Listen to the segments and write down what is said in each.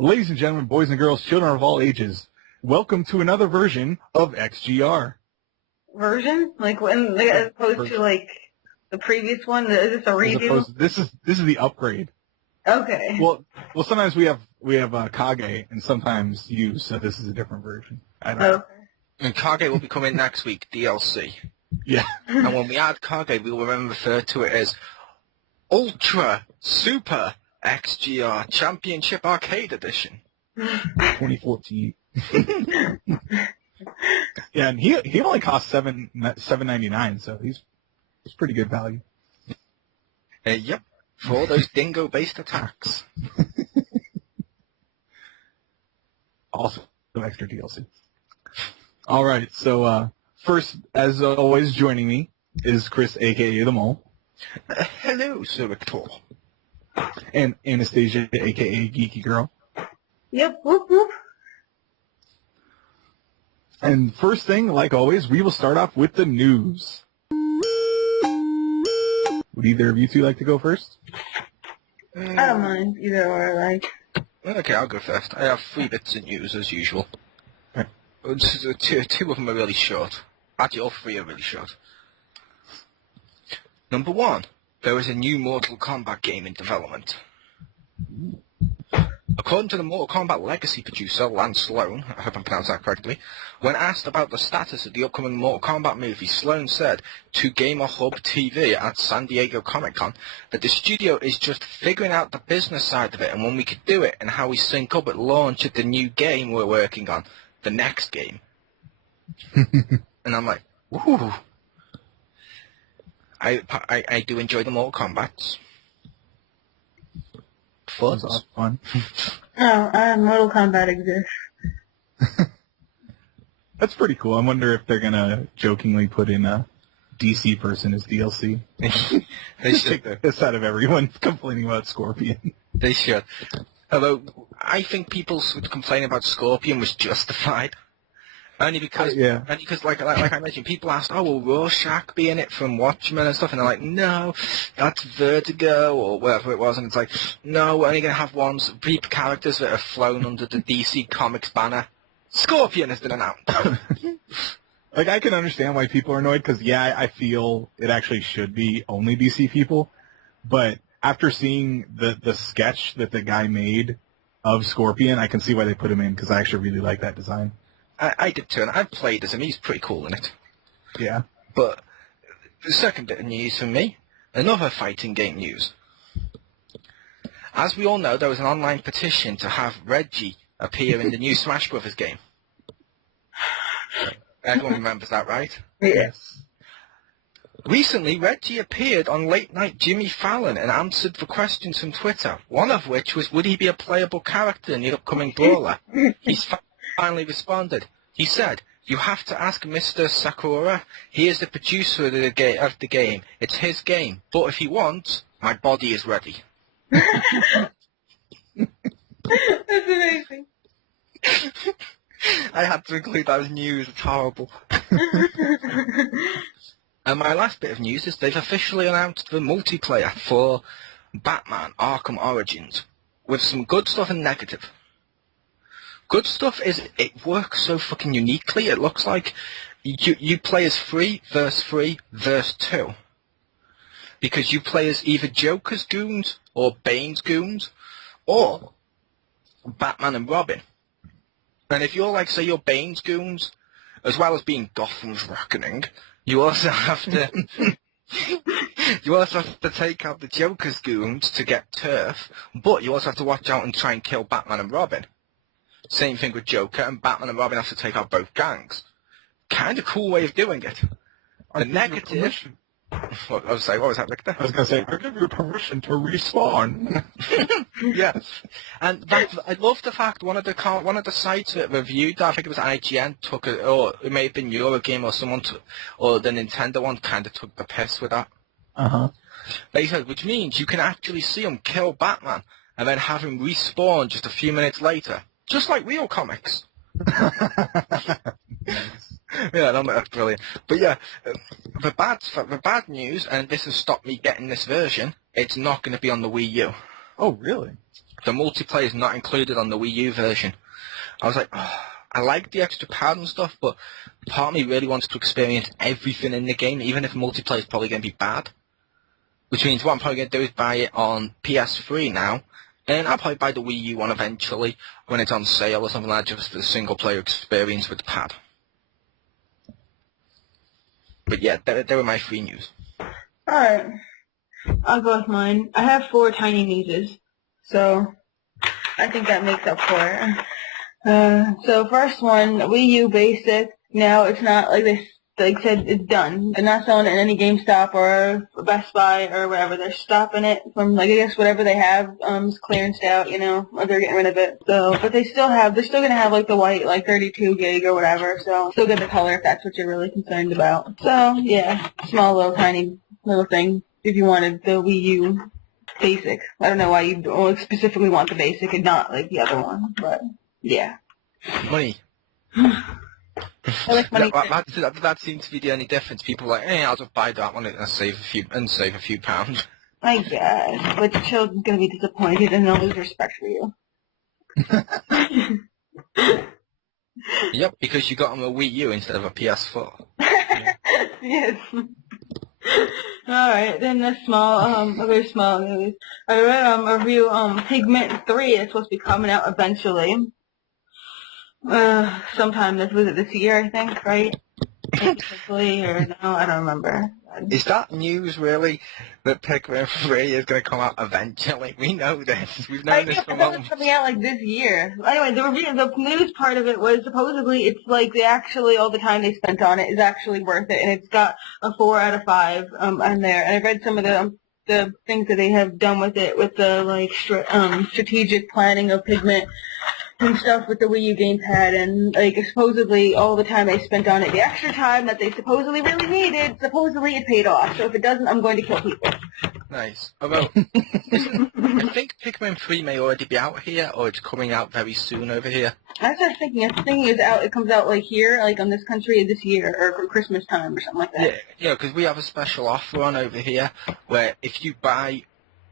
Ladies and gentlemen, boys and girls, children of all ages, welcome to another version of XGR. Version? Like when, as opposed to like the previous one? Is this a redo? This is the upgrade. Okay. Well, sometimes we have Kage, and sometimes you. So this is a different version. I don't know. And Kage will be coming next week, DLC. Yeah. And when we add Kage, we will refer to it as Ultra Super XGR Championship Arcade Edition. 2014. Yeah, and he only cost $7.99, so he's pretty good value. Yep, for all those dingo-based attacks. Also, some extra DLC. All right, so first, as always, joining me is Chris, a.k.a. The Mole. Hello, Sir Victor. And Anastasia, a.k.a. Geeky Girl. Yep, whoop whoop. And first thing, like always, we will start off with the news. Would either of you two like to go first? I don't mind either or, like. Okay, I'll go first. I have 3 bits of news, as usual. Right. Two of them are really short. Actually, all 3 are really short. Number 1, there is a new Mortal Kombat game in development. According to the Mortal Kombat Legacy producer, Lance Sloan, I hope I'm pronouncing that correctly, when asked about the status of the upcoming Mortal Kombat movie, Sloan said to Gamer Hub TV at San Diego Comic-Con that the studio is just figuring out the business side of it and when we could do it and how we sync up at launch at the new game we're working on, the next game. And I'm like, ooh. I do enjoy the Mortal Kombats. Fun. Mortal Kombat exists. That's pretty cool. I wonder if they're gonna jokingly put in a DC person as DLC. They should. Take the piss out of everyone complaining about Scorpion. They should. Although, I think people's complaint about Scorpion was justified. Only because, like I mentioned, people asked, oh, will Rorschach be in it from Watchmen and stuff? And they're like, no, that's Vertigo, or whatever it was. And it's like, no, we're only going to have characters that have flown under the DC Comics banner. Scorpion has been announced. Like, I can understand why people are annoyed, because, yeah, I feel it actually should be only DC people. But after seeing the sketch that the guy made of Scorpion, I can see why they put him in, because I actually really like that design. I did too, and I've played as him. He's pretty cool in it. Yeah. But the second bit of news for me, another fighting game news. As we all know, there was an online petition to have Reggie appear in the new Smash Brothers game. Everyone remembers that, right? Yes. Recently, Reggie appeared on Late Night Jimmy Fallon and answered the questions from Twitter, one of which was, would he be a playable character in the upcoming brawler? He's finally responded. He said, you have to ask Mr. Sakura. He is the producer of the game. It's his game. But if he wants, my body is ready. That's amazing. I had to include that as news. It's horrible. And my last bit of news is they've officially announced the multiplayer for Batman Arkham Origins, with some good stuff and negative. Good stuff is it works so fucking uniquely. It looks like you play as 3 versus 2. Because you play as either Joker's goons or Bane's goons or Batman and Robin. And if you're like, say, you're Bane's goons, as well as being Gotham's Reckoning, you also have to take out the Joker's goons to get turf, but you also have to watch out and try and kill Batman and Robin. Same thing with Joker, and Batman and Robin have to take out both gangs. Kind of cool way of doing it. The negative... What was that, Victor? I was going to say, I give you permission to respawn. Yeah. And I love the fact one of the sites that reviewed that, I think it was IGN, or it may have been Eurogame or someone, or the Nintendo one kind of took the piss with that. Uh-huh. They said, which means you can actually see him kill Batman and then have him respawn just a few minutes later. Just like real comics. Yeah, that's brilliant. But yeah, the bad news, and this has stopped me getting this version, it's not going to be on the Wii U. Oh, really? The multiplayer is not included on the Wii U version. I was like, oh, I like the extra pad and stuff, but part of me really wants to experience everything in the game, even if multiplayer is probably going to be bad. Which means what I'm probably going to do is buy it on PS3 now, and I'll probably buy the Wii U one eventually when it's on sale or something like that, just for the single-player experience with the pad. But yeah, there were my 3 news. Alright. I'll go with mine. I have 4 tiny nieces, so I think that makes up for it. So first one, Wii U Basic. Now it's not like they said it's done. They're not selling it in any GameStop or Best Buy or whatever. They're stopping it from, like, I guess whatever they have is clearanced out, you know, or they're getting rid of it. So, but they're still gonna have like the white, like 32 gig or whatever. So still get the color if that's what you're really concerned about. So yeah, small little tiny little thing if you wanted the Wii U Basic. I don't know why you specifically want the Basic and not like the other one, but yeah. Money. I like money. That seems to be the only difference. People are like, hey, I'll just buy that one and save a few pounds. I guess, but your children's gonna be disappointed and they'll lose respect for you. Yep, because you got them a Wii U instead of a PS4. Yes. Alright, then a very small news. I read a review, Pigment 3 is supposed to be coming out eventually. Sometime this year, I think, right? Hopefully, or no, I don't remember. Is that news really that Pikmin 3 is going to come out eventually? We know this. We've known this for months. It's coming out like this year. Anyway, the news part of it was supposedly it's like all the time they spent on it is actually worth it, and it's got a 4 out of 5 on there. And I read some of the things that they have done with it, with the like strategic planning of Pigment and stuff with the Wii U gamepad, and like supposedly all the time they spent on it, the extra time that they supposedly really needed, supposedly it paid off. So if it doesn't, I'm going to kill people. Nice. Although, I think Pikmin 3 may already be out here, or it's coming out very soon over here. That's what I was thinking. If the thing is out, it comes out like here, like on this country this year, or for Christmas time or something like that. Yeah, because we have a special offer on over here, where if you buy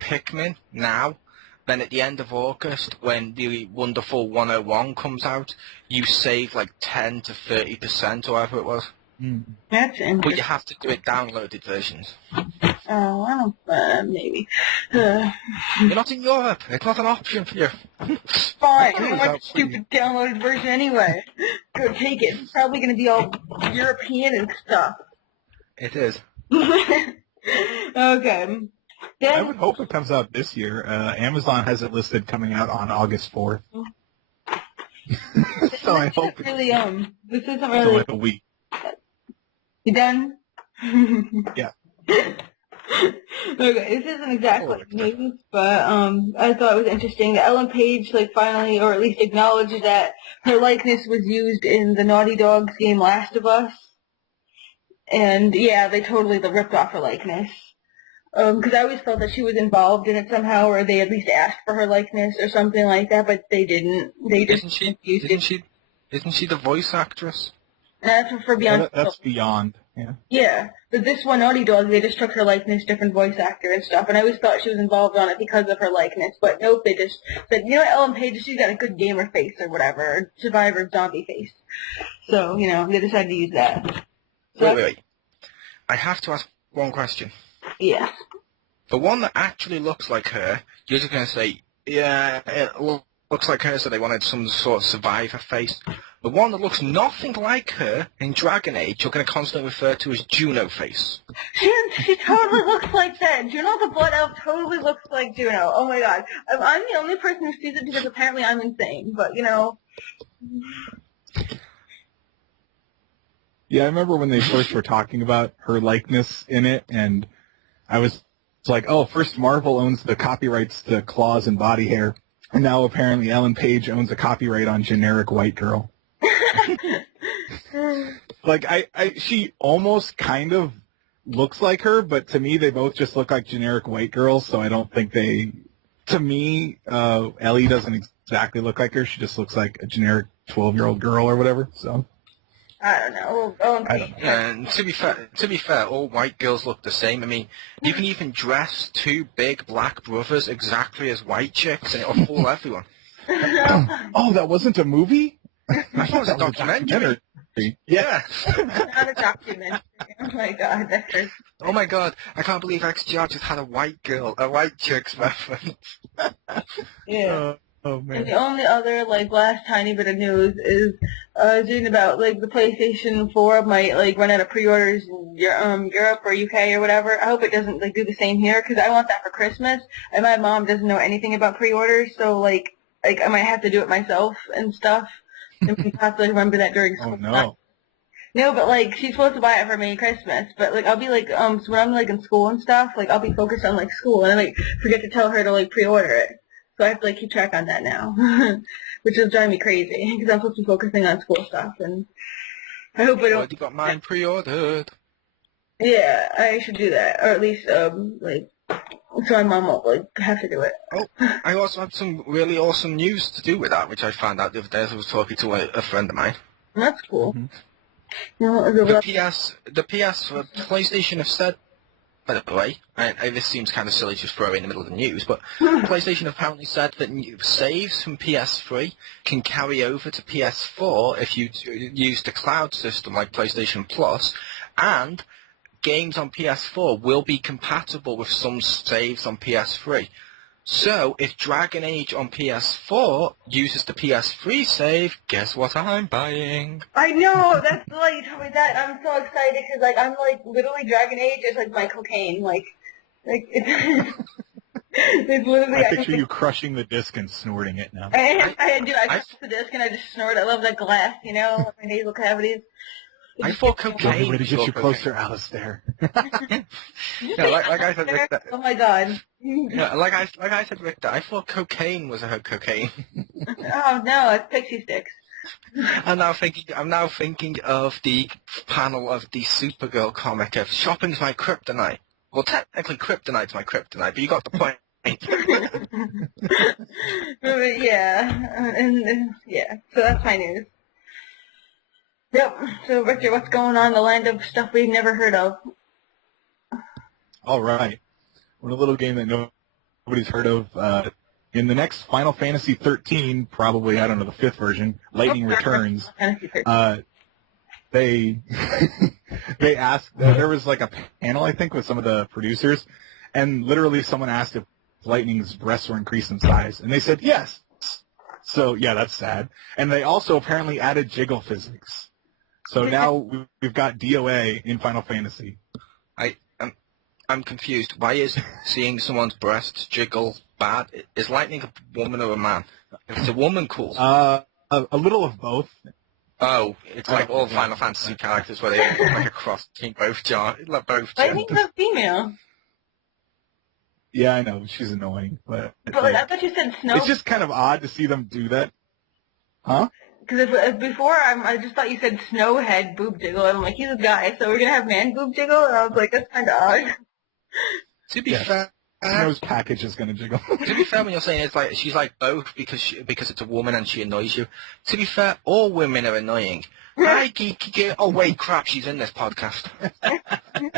Pikmin now, then at the end of August, when the wonderful 101 comes out, you save like 10 to 30% or whatever it was. That's interesting. But you have to do it downloaded versions. Oh, I don't, maybe. You're not in Europe. It's not an option for you. Fine. I don't want the stupid downloaded version anyway. Go take it. It's probably going to be all European and stuff. It is. Okay. Then, I would hope it comes out this year. Amazon has it listed coming out on August 4th. So I hope really, this isn't for really... like a week. You done? Yeah. Okay, this isn't exactly news, but I thought it was interesting that Ellen Page finally, or at least acknowledged that her likeness was used in the Naughty Dog's game Last of Us. And yeah, they totally ripped off her likeness. Because I always felt that she was involved in it somehow, or they at least asked for her likeness or something like that, but they didn't. They just Isn't she the voice actress? And that's for Beyond. That's Beyond. Yeah. Yeah, but this one, Naughty Dog, they just took her likeness, different voice actor and stuff, and I always thought she was involved on it because of her likeness, but nope, they just said, you know what, Ellen Page, she's got a good gamer face or whatever, or Survivor zombie face. So, they decided to use that. So Wait. I have to ask one question. Yeah. The one that actually looks like her, you're just going to say, yeah, it looks like her, so they wanted some sort of Survivor face. The one that looks nothing like her in Dragon Age, you're going to constantly refer to as Juno face. She totally looks like that. Juno the Blood Elf totally looks like Juno. Oh my god. I'm the only person who sees it because apparently I'm insane, but Yeah, I remember when they first were talking about her likeness in it, and I was like, oh, first Marvel owns the copyrights to claws and body hair, and now apparently Ellen Page owns a copyright on generic white girl. She almost kind of looks like her, but to me they both just look like generic white girls, so I don't think to me, Ellie doesn't exactly look like her, she just looks like a generic 12-year-old girl or whatever, so. I don't know. We'll I see. don't know. And to be fair, all white girls look the same. I mean, you can even dress two big black brothers exactly as white chicks, and it'll fool everyone. Oh, that wasn't a movie? I thought it was a That was documentary. Yeah. Yeah. Not a documentary. Oh my god, that hurts. Oh my god, I can't believe XGR just had a white chick's reference. Yeah. Oh And man. the only other, like, last tiny bit of news is, reading about, like, the PlayStation 4 might, like, run out of pre-orders in Europe or UK or whatever. I hope it doesn't, like, do the same here, because I want that for Christmas, and my mom doesn't know anything about pre-orders, so, like, I might have to do it myself and stuff, and we have to, like, remember that during school. Oh no. No, but, like, she's supposed to buy it for me Christmas, but, like, I'll be, like, so when I'm, like, in school and stuff, like, I'll be focused on, like, school, and I, like, forget to tell her to, like, pre-order it. So I have to, like, keep track on that now, which is driving me crazy, because I'm supposed to be focusing on school stuff, and I hope I don't... Already got mine pre-ordered. Yeah, I should do that, or at least, like, so my mom won't, like, have to do it. Oh, I also have some really awesome news to do with that, which I found out the other day as I was talking to a friend of mine. That's cool. Mm-hmm. You know, The PS for PlayStation have said, by the way, this seems kind of silly to just throw in the middle of the news, but PlayStation have apparently said that saves from PS3 can carry over to PS4 if you use the cloud system like PlayStation Plus, and games on PS4 will be compatible with some saves on PS3. So, if Dragon Age on PS4 uses the PS3 save, guess what I'm buying? I know, that's why you told me that. I'm so excited, because, like, I'm, like, literally Dragon Age is, like, my cocaine, it's, it's literally... I picture you crushing the disc and snorting it now. I press the disc and I just snort. I love that glass, you know, my nasal cavities. I thought The cocaine only way to was get your you cocaine. closer, Alistair. Yeah, like I said, Victor, Oh my god. yeah, like I said, Victor, I thought cocaine was her cocaine. Oh no, it's pixie sticks. I'm now thinking of the panel of the Supergirl comic of shopping's my kryptonite. Well, technically kryptonite's my kryptonite, but you got the point. Yeah, and yeah, so that's my news. Yep, so Victor, what's going on in the land of stuff we've never heard of? All right. We're in a little game that nobody's heard of. In the next Final Fantasy 13, probably, I don't know, the 5th version, Lightning Returns, they they asked, there was like a panel, I think, with some of the producers, and literally someone asked if Lightning's breasts were increased in size, and they said yes. So, yeah, that's sad. And they also apparently added jiggle physics. So now we've got DOA in Final Fantasy. I'm confused. Why is seeing someone's breasts jiggle bad? Is Lightning a woman or a man? If it's a woman, cool. A little of both. Oh, it's like all Final Fantasy characters where they look like a cross between both genders. Lightning's a female. Yeah, I know. She's annoying. But But I thought you said Snow. it's just kind of odd to see them do that. Huh? Because if before I just thought you said Snowhead boob jiggle, and I'm like, he's a guy, so we're gonna have man boob jiggle, and I was like, that's kind of odd. To be fair, Snow's package is going to jiggle. to be fair, when you're saying it's like she's like both because it's a woman and she annoys you. To be fair, all women are annoying. Hi, geeky. Oh wait, crap, she's in this podcast.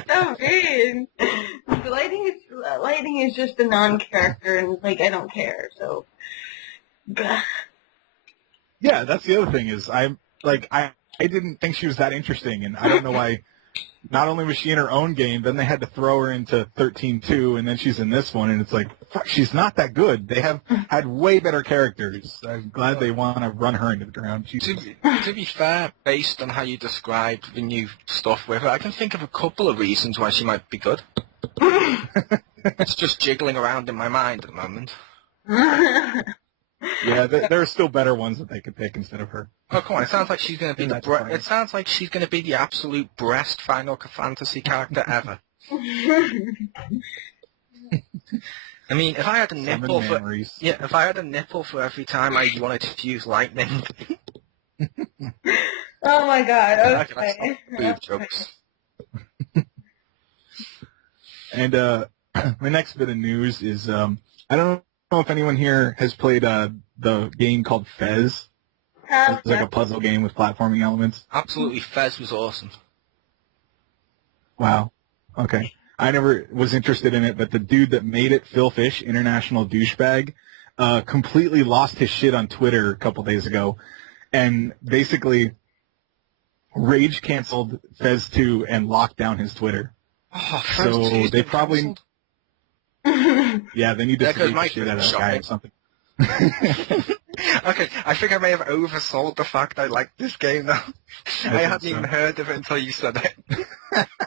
So mean. Lightning is just a non-character, and like I don't care. So. Yeah, that's the other thing is I didn't think she was that interesting, and I don't know why. Not only was she in her own game, then they had to throw her into 13-2, and then she's in this one, and it's like, fuck, she's not that good. They have had way better characters. I'm glad they want to run her into the ground. To be fair, based on how you described the new stuff with her, I can think of a couple of reasons why she might be good. It's just jiggling around in my mind at the moment. Yeah, there are still better ones that they could pick instead of her. Oh come on! It sounds like she's going to be it sounds like she's going to be the absolute breast Final Fantasy character ever. I mean, if I had a nipple if I had a nipple for every time I wanted to use lightning. Oh my god! Okay. Okay. Boob jokes. And my next bit of news is I don't know if anyone here has played the game called Fez. It was like a puzzle game with platforming elements. Absolutely, Fez was awesome. Wow. Okay. I never was interested in it, but the dude that made it, Phil Fish, international douchebag, completely lost his shit on Twitter a couple days ago, and basically rage canceled Fez 2 and locked down his Twitter. Oh, So they probably, yeah, they need to delete the shit out of that guy or something. Okay, I think I may have oversold the fact I liked this game now. I hadn't even heard of it until you said it.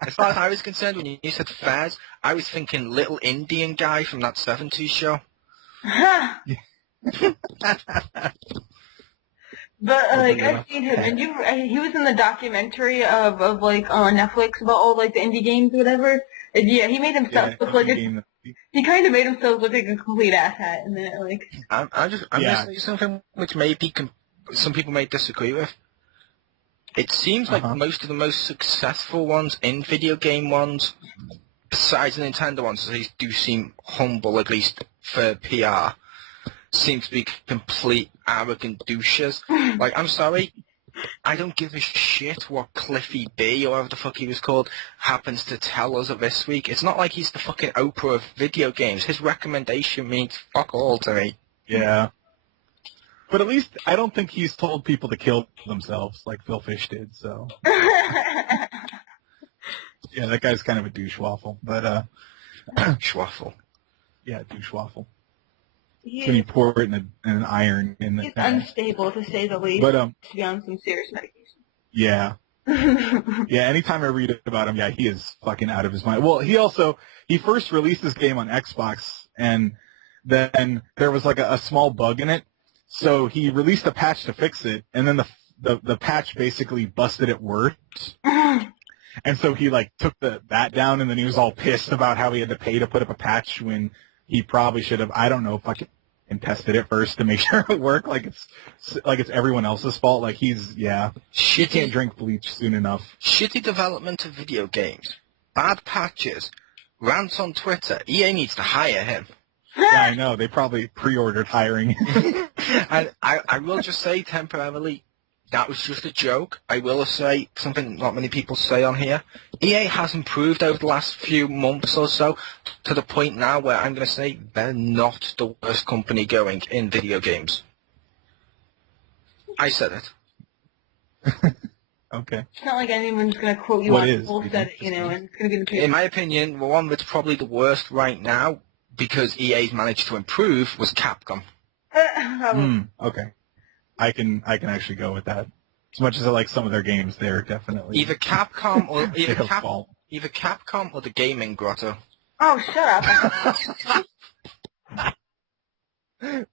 As far as I was concerned, when you said Fez, I was thinking little Indian guy from that 70s show. But like I've seen him, and he was in the documentary of like on Netflix about all like the indie games or whatever. And yeah, he made himself look like he kind of made himself look like a complete asshat, and then like I'm just saying something which maybe some people may disagree with. It seems like most of the most successful ones in video game ones, besides the Nintendo ones, they do seem humble, at least for PR. Seem to be complete arrogant douches. Like, I'm sorry, I don't give a shit what Cliffy B, or whatever the fuck he was called, happens to tell us of this week. It's not like he's the fucking Oprah of video games. His recommendation means fuck all to me. Yeah. But at least I don't think he's told people to kill themselves like Phil Fish did, so. Yeah, that guy's kind of a douche waffle, but, Schwaffle. Yeah, douche waffle. When you pour it in an iron in the... He's unstable, to say the least. But, to be on some serious medication. Yeah. Yeah, anytime I read about him, yeah, he is fucking out of his mind. Well, he first released this game on Xbox, and then there was like a small bug in it, so he released a patch to fix it, and then the patch basically busted it worse. And so he like took that down, and then he was all pissed about how he had to pay to put up a patch when he probably should have, I don't know, fucking tested it first to make sure it worked. Like it's everyone else's fault. Like he can't drink bleach soon enough. Shitty development of video games, bad patches, rants on Twitter. EA needs to hire him. Yeah, I know. They probably pre-ordered hiring. And I will just say temporarily, that was just a joke. I will say something not many people say on here. EA has improved over the last few months or so to the point now where I'm going to say they're not the worst company going in video games. I said it. Okay. It's not like anyone's going to quote you on who said it, and it's going to get in my opinion, the one that's probably the worst right now, because EA's managed to improve, was Capcom. Okay. I can actually go with that. As much as I like some of their games, they're definitely either Capcom or either Capcom or the Gaming Grotto. Oh, shut up!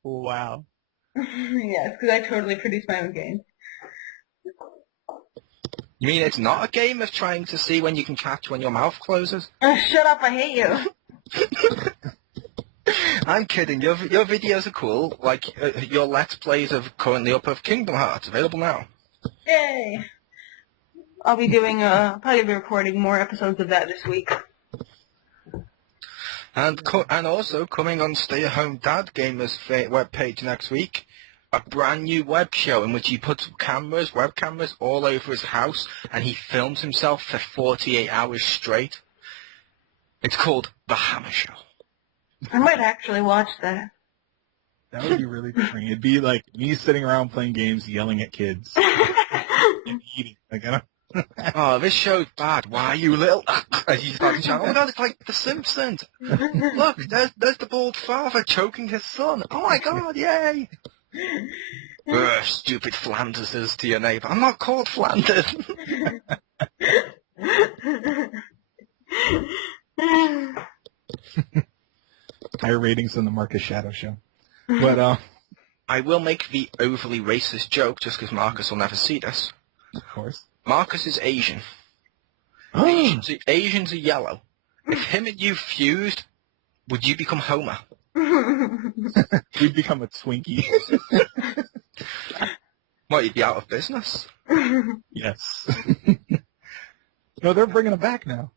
Wow. Yes, because I totally produce my own games. You mean it's not a game of trying to see when you can catch when your mouth closes? Shut up! I hate you. I'm kidding. Your videos are cool. Like your Let's Plays are currently up of Kingdom Hearts, available now. Yay! I'll be doing probably be recording more episodes of that this week. And also coming on Stay at Home Dad Gamer's webpage next week, a brand new web show in which he puts web cameras all over his house, and he films himself for 48 hours straight. It's called The Hammer Show. I might actually watch that. That would be really funny. It'd be like me sitting around playing games, yelling at kids, and eating. Like, oh, this show's bad. Why, you little... As you start to shout, oh my god, it's like The Simpsons. Look, there's the bald father choking his son. Oh my god, yay. Stupid Flanders is to your neighbour. I'm not called Flanders. Higher ratings than the Marcus Shadow Show. But, I will make the overly racist joke just because Marcus will never see this. Of course. Marcus is Asian. Asians are yellow. If him and you fused, would you become Homer? We'd become a Twinkie. What, you'd be out of business? Yes. No, they're bringing it back now.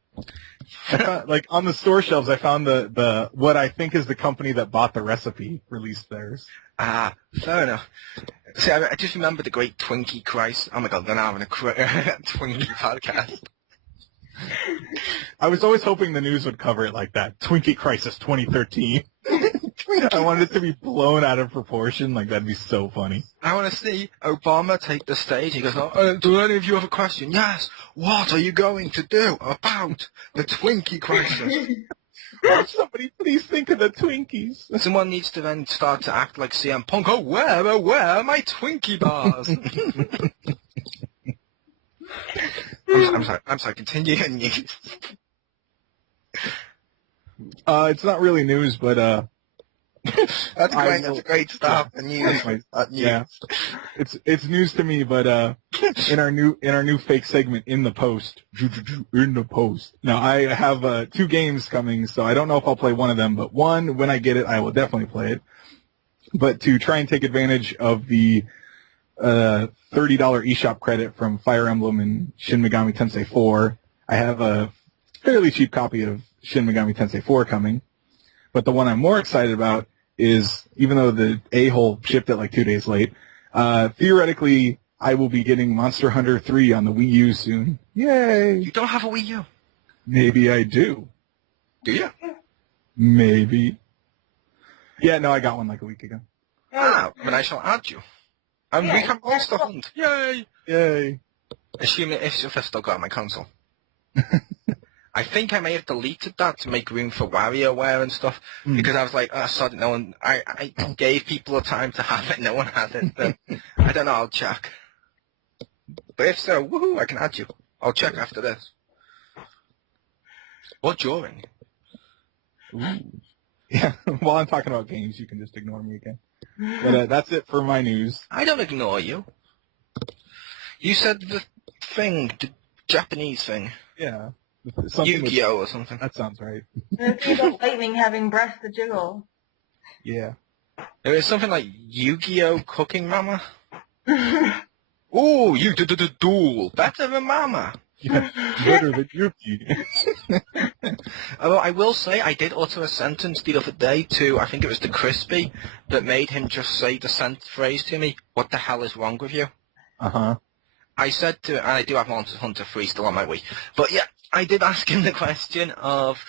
I found, like on the store shelves, I found the what I think is the company that bought the recipe released theirs. Ah, fair enough. See, I just remember the great Twinkie Christ. Oh my god, they're now having a Twinkie podcast. I was always hoping the news would cover it like that. Twinkie Crisis 2013. I wanted it to be blown out of proportion. Like, that'd be so funny. I want to see Obama take the stage. He goes, do any of you have a question? Yes. What are you going to do about the Twinkie crisis? Somebody please think of the Twinkies. Someone needs to then start to act like CM Punk. Oh, where are my Twinkie bars? I'm sorry, continue your news. It's not really news, but That's great. That's a great start. Yeah, yeah, it's news to me. But in our new fake segment in the post, Now I have 2 games coming, so I don't know if I'll play one of them. But one, when I get it, I will definitely play it. But to try and take advantage of the $30 eShop credit from Fire Emblem and Shin Megami Tensei 4, I have a fairly cheap copy of Shin Megami Tensei 4 coming. But the one I'm more excited about is, even though the a-hole shipped it like 2 days late, theoretically I will be getting Monster Hunter 3 on the Wii U soon. Yay! You don't have a Wii U. Maybe I do. Do you? Maybe. Yeah, no, I got one like a week ago. Ah, but I shall add you. And we can Monster Hunt. Yay! Yay! Assuming if I still got my console. I think I may have deleted that to make room for WarioWare and stuff, because I was like, oh, sorry, no one, I gave people a time to have it, no one had it, then I don't know, I'll check. But if so, woohoo, I can add you. I'll check after this. Or during. Ooh. Yeah, while I'm talking about games, you can just ignore me again. But that's it for my news. I don't ignore you. You said the thing, the Japanese thing. Yeah. Yu-Gi-Oh! Or something. That sounds right. Think of lightning having breasts to jiggle. Yeah. There is something like Yu-Gi-Oh! Cooking Mama. Ooh, you did the duel. Better than Mama. Yeah, better than Yuki. Although I will say, I did utter a sentence the other day to, I think it was the Crispy, that made him just say the phrase to me, what the hell is wrong with you? Uh-huh. I said to, and I do have Monster Hunter 3 still on my Wii, but yeah, I did ask him the question of,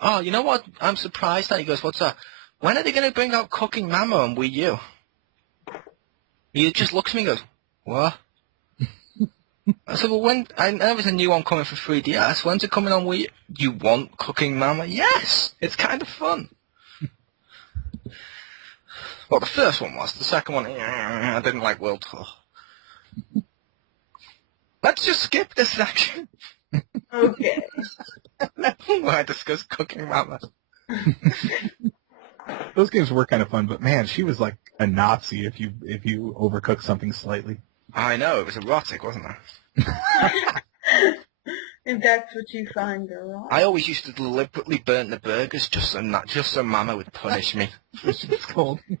oh, you know what, I'm surprised that he goes, what's that? When are they going to bring out Cooking Mama on Wii U? He just looks at me and goes, what? I said, well, when, I know there's a new one coming for 3DS, when's it coming on Wii U? You want Cooking Mama? Yes! It's kind of fun. Well, the first one was. The second one, I didn't like World Tour. Let's just skip this section. Okay. Where I discuss Cooking Mama. Those games were kind of fun, but man, she was like a Nazi if you overcook something slightly. I know, it was erotic, wasn't it? If that's what you find erotic. I always used to deliberately burn the burgers just so Mama would punish me.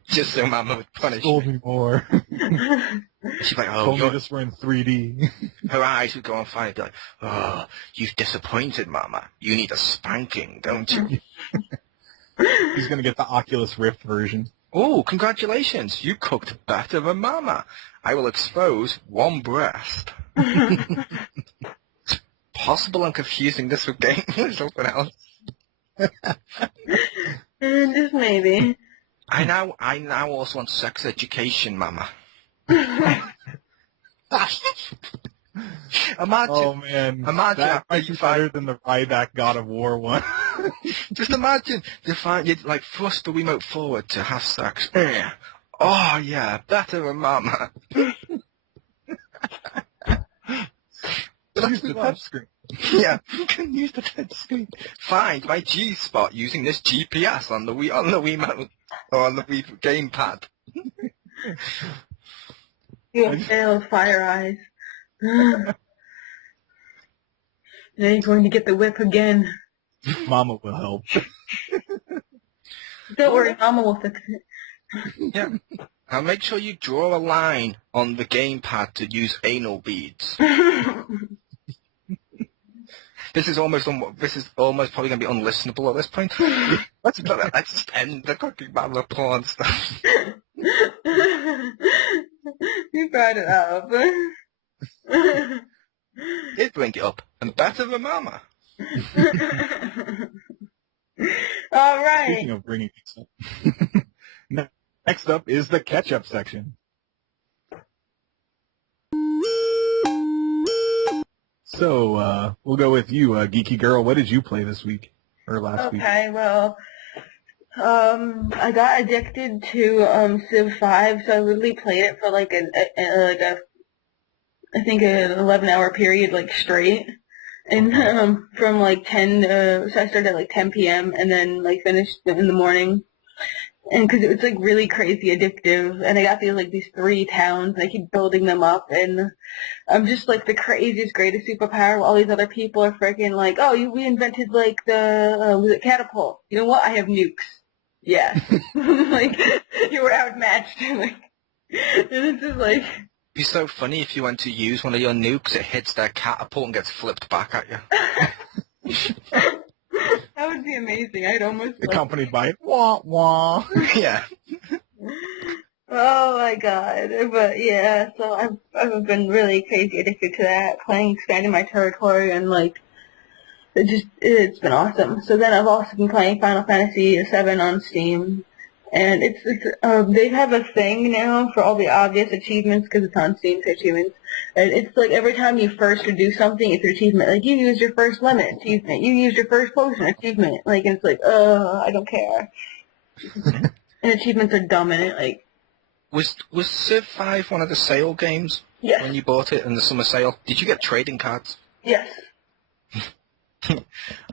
Just so Mama would punish Scold me. me more. She'd be like, oh, Told me this were in 3D. Her eyes would go on fire. Be like, oh, you've disappointed Mama. You need a spanking, don't you? He's going to get the Oculus Rift version. Oh, congratulations. You cooked better than Mama. I will expose one breast. It's possible I'm confusing this with games or something else. Just maybe. I now also want sex education, Mama. Imagine, oh man, imagine that might be better than the Ryback God of War one. Just imagine you'd like thrust the remote forward to have sex. Oh yeah, better than Mama. Use the touch screen. Yeah, you can use the touch screen. Find my G spot using this GPS on the Wiimote or on the Wii gamepad. You'll fail, Fire Eyes. Now you're going to get the whip again. Mama will help. Don't worry, Mama will fix it. Yeah. Now make sure you draw a line on the gamepad to use anal beads. This is almost probably going to be unlistenable at this point. Let's just end the cooking battle of porn stuff. You brought it up. Did bring it up, and better than Mama. All right. Speaking of bringing things up, next up is the catch-up section. So, we'll go with you, Geeky Girl. What did you play this week, or last week? Okay, well, I got addicted to Civ 5, so I literally played it for like I think an 11-hour period, like straight. And from like 10, so I started at like 10 p.m. and then like finished in the morning. And because it was like really crazy addictive, and I got these 3 towns, and I keep building them up, and I'm just like the craziest, greatest superpower. All these other people are freaking like, oh, we invented like was it catapult? You know what? I have nukes. Yeah, like you were outmatched. Like, and it's just like. It'd be so funny if you went to use one of your nukes, it hits their catapult and gets flipped back at you. That would be amazing. I'd almost Accompanied by wah wah. Yeah. Oh my god. But yeah, so I've been really crazy addicted to that, expanding my territory, and like it's been awesome. So then I've also been playing Final Fantasy VII on Steam, and they have a thing now for all the obvious achievements because it's on Steam for achievements. And it's like every time you first do something, it's an achievement. Like, you used your first lemon, achievement. You used your first potion, achievement. Like, and it's like, I don't care. And achievements are dumb in it, like. Was Civ 5 one of the sale games? Yes. When you bought it in the summer sale? Did you get trading cards? Yes.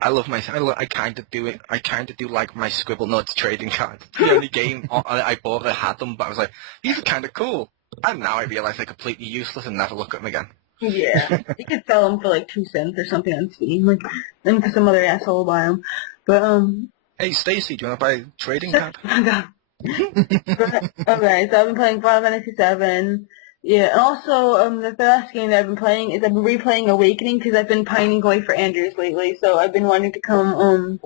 I kind of do it. I kind of do like my Scribble Nuts trading cards. It's the only game I bought that had them, but I was like, these are kind of cool. And now I realize they're completely useless and never look at them again. Yeah. You could sell them for like 2 cents or something on Steam. Like, then some other asshole will buy them. But, Hey, Stacy, do you want to buy a trading card? Okay, so I've been playing Final Fantasy VII. Yeah, and also, the last game that I've been playing is I've been replaying Awakening because I've been pining away for Anders lately, so I've been wanting to come,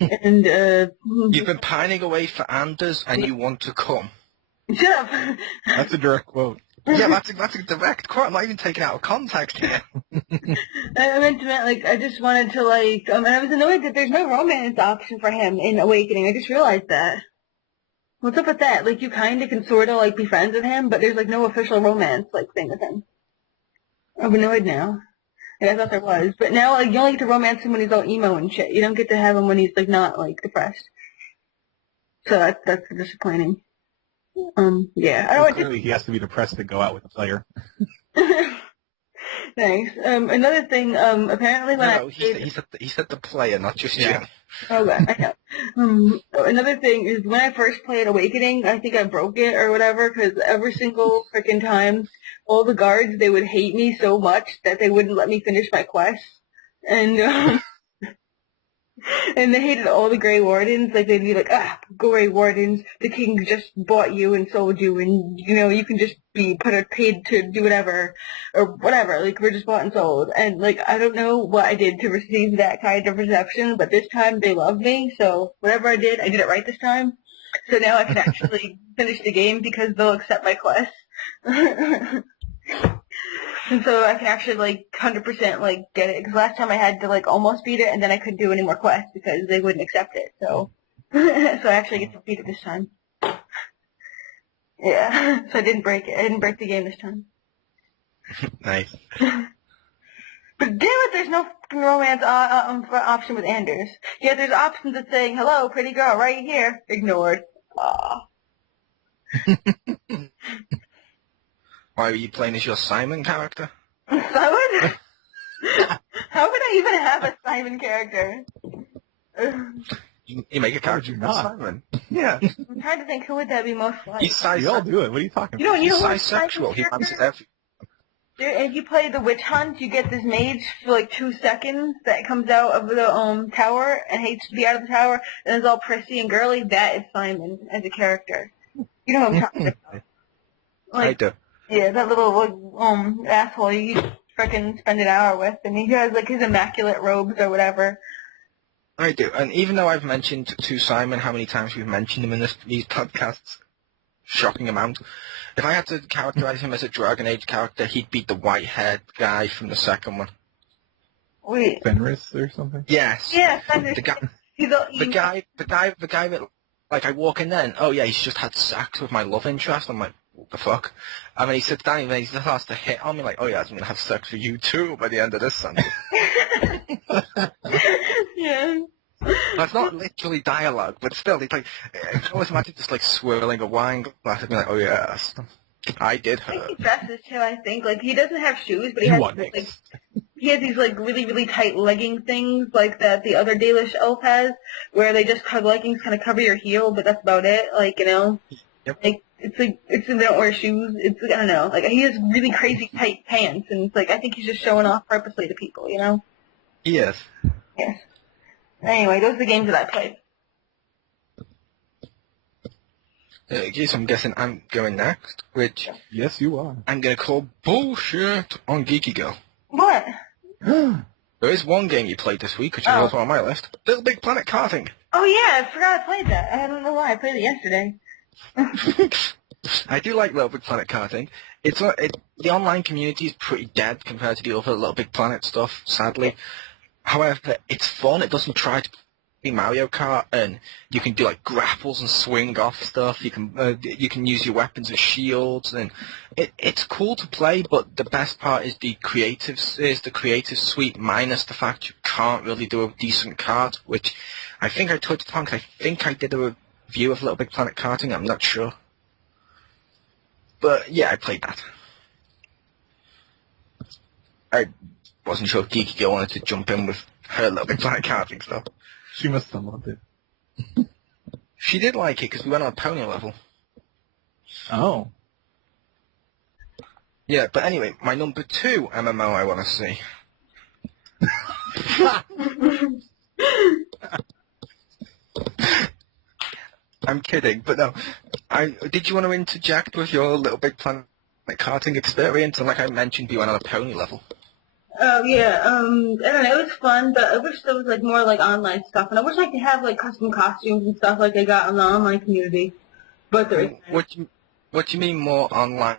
and, You've been pining away for Anders and you want to come. Shut up! That's a direct quote. Yeah, that's a direct quote. I'm not even taking it out of context here. I meant to, like, I just wanted to, like, and I was annoyed that there's no romance option for him in Awakening. I just realized that. What's up with that? Like, you kinda can sorta, like, be friends with him, but there's, like, no official romance, like, thing with him. I'm annoyed now. And I thought there was. But now, like, you only get to romance him when he's all emo and shit. You don't get to have him when he's, like, not, like, depressed. So that's disappointing. Yeah. I don't want Clearly, he has to be depressed to go out with a player. Thanks. Another thing, apparently when he said the player, not just you. Okay, I know. Another thing is when I first played Awakening, I think I broke it or whatever, because every single freaking time, all the guards, they would hate me so much that they wouldn't let me finish my quest. And, and they hated all the Grey Wardens. Like, they'd be like, Grey Wardens, the king just bought you and sold you, and, you know, you can just be paid to do whatever, or whatever. Like, we're just bought and sold. And, like, I don't know what I did to receive that kind of reception, but this time they loved me, so whatever I did it right this time. So now I can actually finish the game because they'll accept my quest. And so I can actually, like, 100%, like, get it. Because last time I had to, like, almost beat it, and then I couldn't do any more quests because they wouldn't accept it. So, so I actually get to beat it this time. Yeah. So I didn't break it. I didn't break the game this time. Nice. But damn it, there's no romance option with Anders. Yeah, there's options that saying, hello, pretty girl, right here. Ignored. Aww. Why are you playing as your Simon character? Simon? How would I even have a Simon character? You make a character not? Simon. Yeah. I'm trying to think who would that be most like. We all do it. What are you talking about? You know He's bisexual. He answers every... If you play the witch hunt, you get this mage for like 2 seconds that comes out of the tower and hates to be out of the tower and is all prissy and girly. That is Simon as a character. You know what I'm talking about? I do. Yeah, that little asshole. You freaking spend an hour with, and he has like his immaculate robes or whatever. I do, and even though I've mentioned to Simon how many times we've mentioned him in these podcasts, shocking amount, if I had to characterize him as a Dragon Age character, he'd be the white-haired guy from the second one. Wait. Fenris or something? Yes. Yeah, Fenris. The guy that, like, I walk in there and, oh yeah, he's just had sex with my love interest. I'm like, what the fuck? And then he sits down and he just has to hit on me like, oh yeah, I'm going to have sex with you too by the end of this sentence. Yeah. That's not literally dialogue, but still, it's like, I can always imagine just like swirling a wine glass and be like, oh yes, I did I think her. he dresses too, I think. Like, he doesn't have shoes, but he You has, want like, next? he has these, like, really, really tight legging things, like, that the other Dalish elf has, where they just, leggings kind of cover your heel, but that's about it. Like, you know? Yep. Like, they don't wear shoes. It's, I don't know. Like, he has really crazy tight pants, and it's like, I think he's just showing off purposely to people, you know? Yes. Yes. Anyway, those are the games that I played. Okay, so I'm guessing I'm going next, which Yes, you are. I'm going to call bullshit on Geeky Girl. What? There is one game you played this week, which is also on my list. Little Big Planet Karting. Oh, yeah, I forgot I played that. I don't know why. I played it yesterday. I do like Little Big Planet Karting. The online community is pretty dead compared to the other Little Big Planet stuff, sadly. However, it's fun. It doesn't try to be Mario Kart, and you can do like grapples and swing off stuff. You can use your weapons as shields, and it's cool to play. But the best part is the creative suite, minus the fact you can't really do a decent kart, which I think I touched upon. 'Cause I think I did a review of Little Big Planet Karting. I'm not sure, but yeah, I played that. I wasn't sure if Geeky Girl wanted to jump in with her Little Big Planet Karting stuff. She must have loved it. She did like it because we went on a pony level. Oh. Yeah, but anyway, my number 2 MMO I want to see. I'm kidding, but no. Did you want to interject with your Little Big Planet Karting experience? And like I mentioned, you went on a pony level. Oh, yeah, I don't know, it was fun, but I wish there was, like, more, like, online stuff, and I wish I could have, like, custom costumes and stuff like they got in the online community, but there isn't. What do you mean more online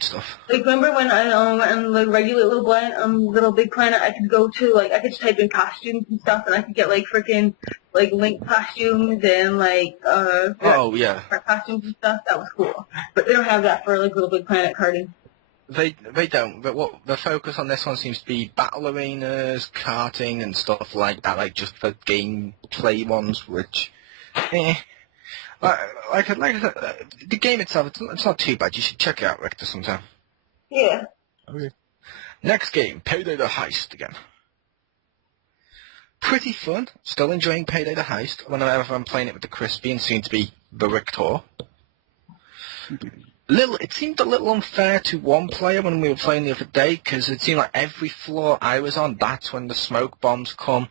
stuff? Like, remember when I went on the regular Little Big Planet, I could go to, like, I could just type in costumes and stuff, and I could get, like, freaking, like, Link costumes and, like, oh, yeah. costumes and stuff. That was cool. But they don't have that for, like, Little Big Planet Karting. They don't, but what the focus on this one seems to be battle arenas, karting, and stuff like that, like just the gameplay ones, which, like I said, the game itself, it's not too bad. You should check it out, Richter, sometime. Yeah. Okay. Next game, Payday the Heist again. Pretty fun. Still enjoying Payday the Heist whenever I'm playing it with the Crispy and soon to be the Richter. It seemed a little unfair to one player when we were playing the other day, because it seemed like every floor I was on, that's when the smoke bombs come,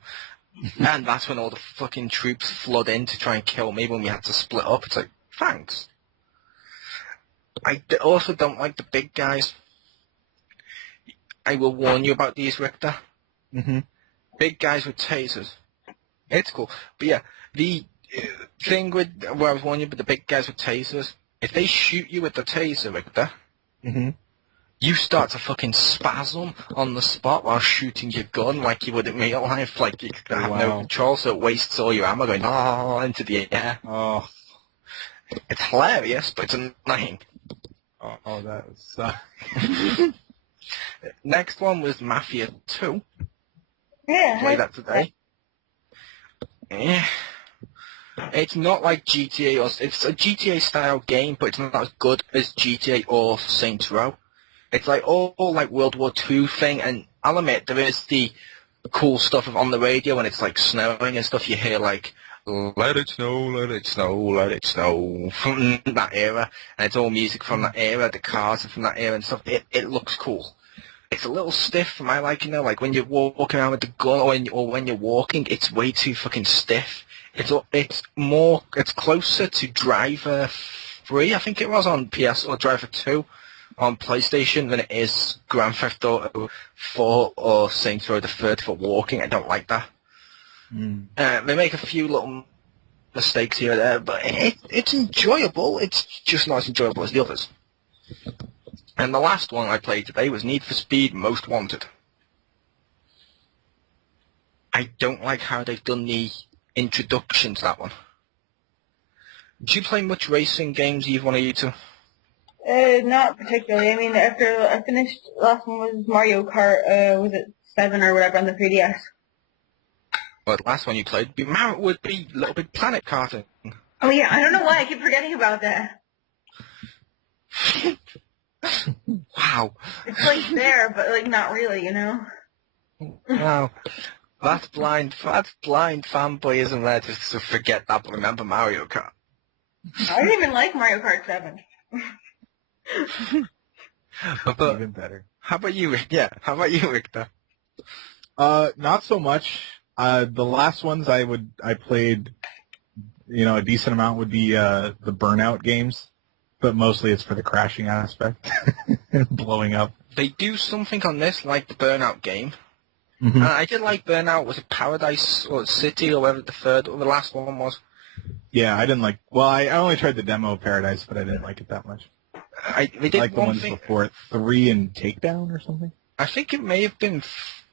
and that's when all the fucking troops flood in to try and kill me when we had to split up. It's like, thanks. I also don't like the big guys. I will warn you about these, Richter. Mm-hmm. Big guys with tasers. It's cool. But yeah, the thing with where I was warning you about the big guys with tasers, if they shoot you with the taser, Richter, you start to fucking spasm on the spot while shooting your gun like you would in real life. Like you have no control, so it wastes all your ammo going into the air. Oh. It's hilarious, but it's annoying. Oh, that was... Next one was Mafia 2. Yeah. Play that today. Yeah. It's not like GTA, it's a GTA style game, but it's not as good as GTA or Saints Row. It's like all like World War II thing, and I'll admit there is the cool stuff on the radio when it's like snowing and stuff. You hear like "Let it snow, let it snow, let it snow" from that era, and it's all music from that era. The cars are from that era and stuff. It looks cool. It's a little stiff for my liking though. Like when you're walking around with the gun, or when you're walking, it's way too fucking stiff. It's closer to Driver 3, I think it was, on PS, or Driver 2, on PlayStation than it is Grand Theft Auto 4 or Saints Row the Third for walking. I don't like that. They make a few little mistakes here and there, but it's enjoyable. It's just not as enjoyable as the others. And the last one I played today was Need for Speed Most Wanted. I don't like how they've done the introduction to that one. Do you play much racing games, either one of you two? Not particularly. I mean, after I finished, last one was Mario Kart, was it 7 or whatever on the 3DS? Well, the last one you played would be Little Big Planet Karting. Oh yeah, I don't know why I keep forgetting about that. Wow. It's like there, but like not really, you know? Wow. That's blind fanboyism there just to forget that, but remember Mario Kart. I didn't even like Mario Kart 7. But Even better. how about you, how about you, Victor? Not so much. The last ones I played, a decent amount would be the Burnout games, but mostly it's for the crashing aspect and blowing up. They do something on this like the Burnout game. Mm-hmm. I did like Burnout. Was it Paradise or City or whatever the last one was? Yeah, I didn't like. Well, I only tried the demo of Paradise, but I didn't like it that much. They did I like the one ones thing. before it, 3 and Takedown or something. I think it may have been.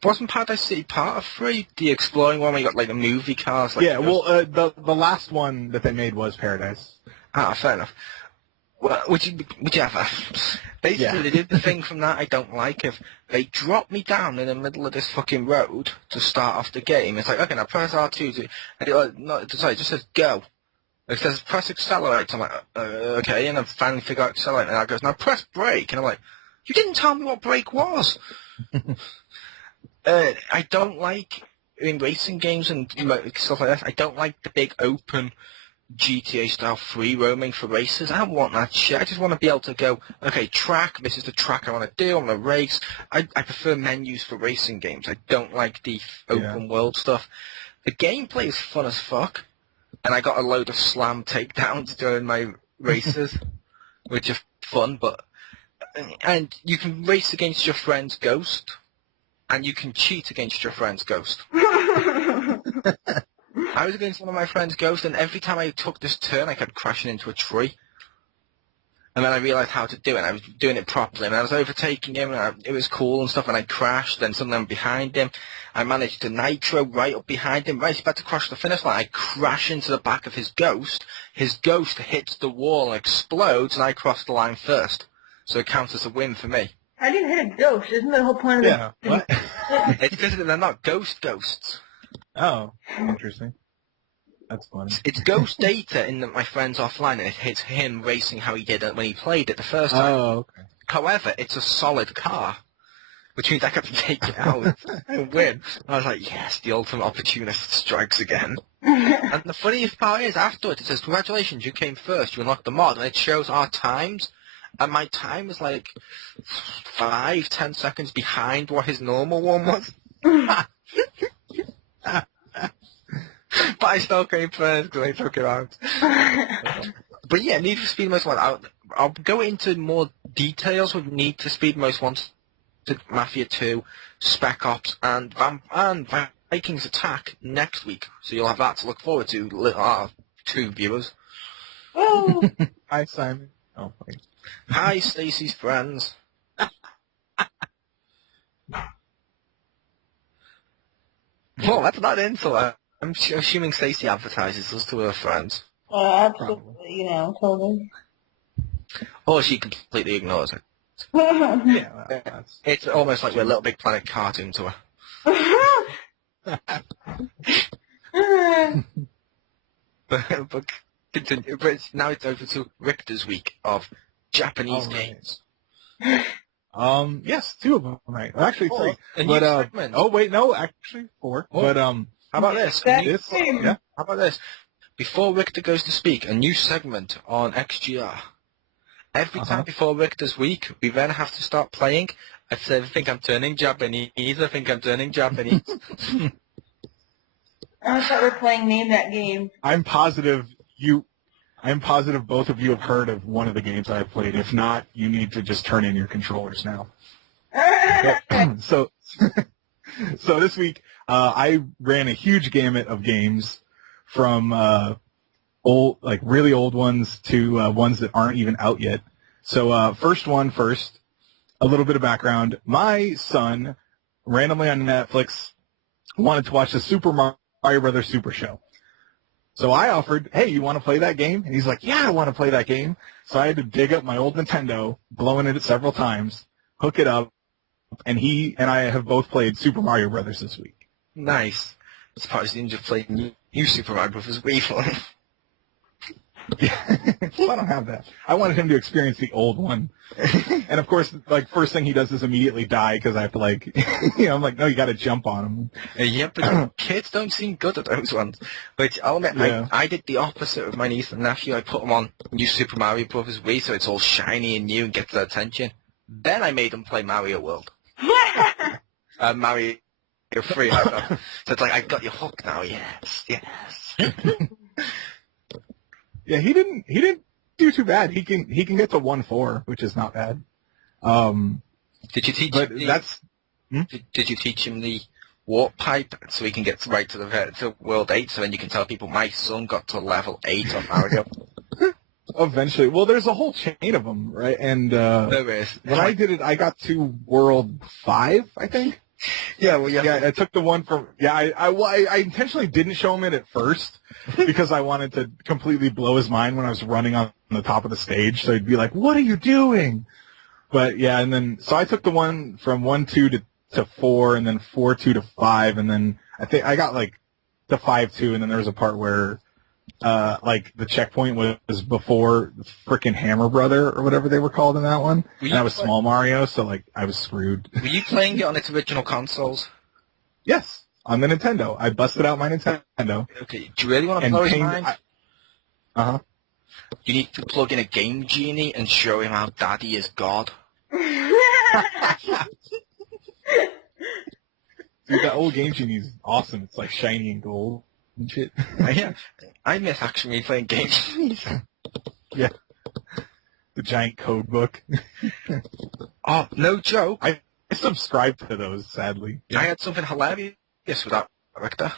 Wasn't Paradise City part of 3? The exploring one where you got like the movie cars. Like, Yeah, well, the last one that they made was Paradise. Ah, fair enough. Well, whichever. Basically, they did the thing from that I don't like. If they drop me down in the middle of this fucking road to start off the game, it's like, okay, now press R2 and it just says go. It says press accelerate. I'm like, okay, and I finally figure out accelerate, and it goes, now press brake, and I'm like, you didn't tell me what brake was. I don't like, in racing games and stuff like that, I don't like the big open GTA-style free roaming for races. I don't want that shit. I just want to be able to go, okay, track, this is the track I want to do, I'm going to race. I prefer menus for racing games. I don't like the open world stuff. The gameplay is fun as fuck, and I got a load of slam takedowns during my races, which are fun, and you can race against your friend's ghost, and you can cheat against your friend's ghost. I was against one of my friend's ghosts, and every time I took this turn, I kept crashing into a tree. And then I realized how to do it, and I was doing it properly, and I was overtaking him, and it was cool and stuff, and I crashed, then suddenly I'm behind him. I managed to nitro right up behind him, right, he's about to cross the finish line. I crash into the back of his ghost hits the wall and explodes, and I cross the line first. So it counts as a win for me. I didn't hit a ghost. Isn't the whole point of Yeah, what? It's because they're not ghosts. Oh, interesting. That's funny. It's ghost data in that my friend's offline, and it hits him racing how he did it when he played it the first time. Oh, okay. However, it's a solid car, which means I could take it out and win. I was like, yes, the ultimate opportunist strikes again. And the funniest part is, afterwards, it says, congratulations, you came first, you unlocked the mod, and it shows our times, and my time is like 5-10 seconds behind what his normal one was. But I still came first because I took it out. But yeah, Need for Speed Most Wanted. I'll go into more details with Need for Speed Most Wanted, Mafia 2, Spec Ops, and Vikings Attack next week. So you'll have that to look forward to, two viewers. Oh. Hi, Simon. Oh, wait. Hi, Stacey's friends. Well, that's not an insult. I'm assuming Stacey advertises us to her friends. Absolutely, totally. Or she completely ignores it. Yeah, that's... It's almost like we're Little Big Planet Karting to her. but continue. But now it's over to Richter's week of Japanese games. Yes, 2 of them. Right. Actually, 3. A new segment. Oh, wait, no, actually 4. Oh. But, How about this? yeah. How about this? Before Richter goes to speak, a new segment on XGR. Every time before Richter's week, we then have to start playing. I think I'm turning Japanese. I think I'm turning Japanese. I thought we were playing Name That Game. I'm positive you I'm positive both of you have heard of one of the games I've played. If not, you need to just turn in your controllers now. So, so this week, I ran a huge gamut of games from really old ones to ones that aren't even out yet. So first, a little bit of background. My son, randomly on Netflix, wanted to watch the Super Mario Brothers Super Show. So I offered, hey, you want to play that game? And he's like, yeah, I want to play that game. So I had to dig up my old Nintendo, blowing it several times, hook it up, and he and I have both played Super Mario Brothers this week. Nice. I'm surprised you didn't just play new Super Mario Brothers Wii for him. Yeah. Well, I don't have that. I wanted him to experience the old one. And of course, like, first thing he does is immediately die because I have to, like, I'm like, no, you got to jump on him. Yeah, but kids don't seem good at those ones. But I'll admit, Yeah. I did the opposite with my niece and nephew. I put them on new Super Mario Brothers Wii so it's all shiny and new and gets their attention. Then I made them play Mario World. Mario 3. So it's like, I got you hooked now, yes. Yeah, he didn't do too bad. He can get to 1-4, which is not bad. Did you teach But him that's did you teach him the warp pipe so he can get right to World 8 so then you can tell people my son got to level 8 on Mario? eventually. Well, there's a whole chain of them, right? And There is. when I did it, I got to World 5, I think. Yeah, well, Yeah, I took the one from. Yeah, I intentionally didn't show him it at first because I wanted to completely blow his mind when I was running on the top of the stage. So he'd be like, "What are you doing?" But yeah, and then so I took the one from 1-2 to 4, and then 4-2 to 5, and then I think I got like to 5-2, and then there was a part where like the checkpoint was before frickin' Hammer Brother or whatever they were called in that one, and I was Small Mario, so like I was screwed. Were you playing it on its original consoles? Yes, on the Nintendo. I busted out my Nintendo. Okay, do you really want to blow his mind? Uh-huh. You need to plug in a Game Genie and show him how Daddy is God. Dude, that old Game Genie is awesome. It's like shiny and gold and shit. Yeah, I miss actually playing Game Genies. Yeah. The giant code book. Oh, no joke. I subscribed to those, sadly. I had something hilarious with that character.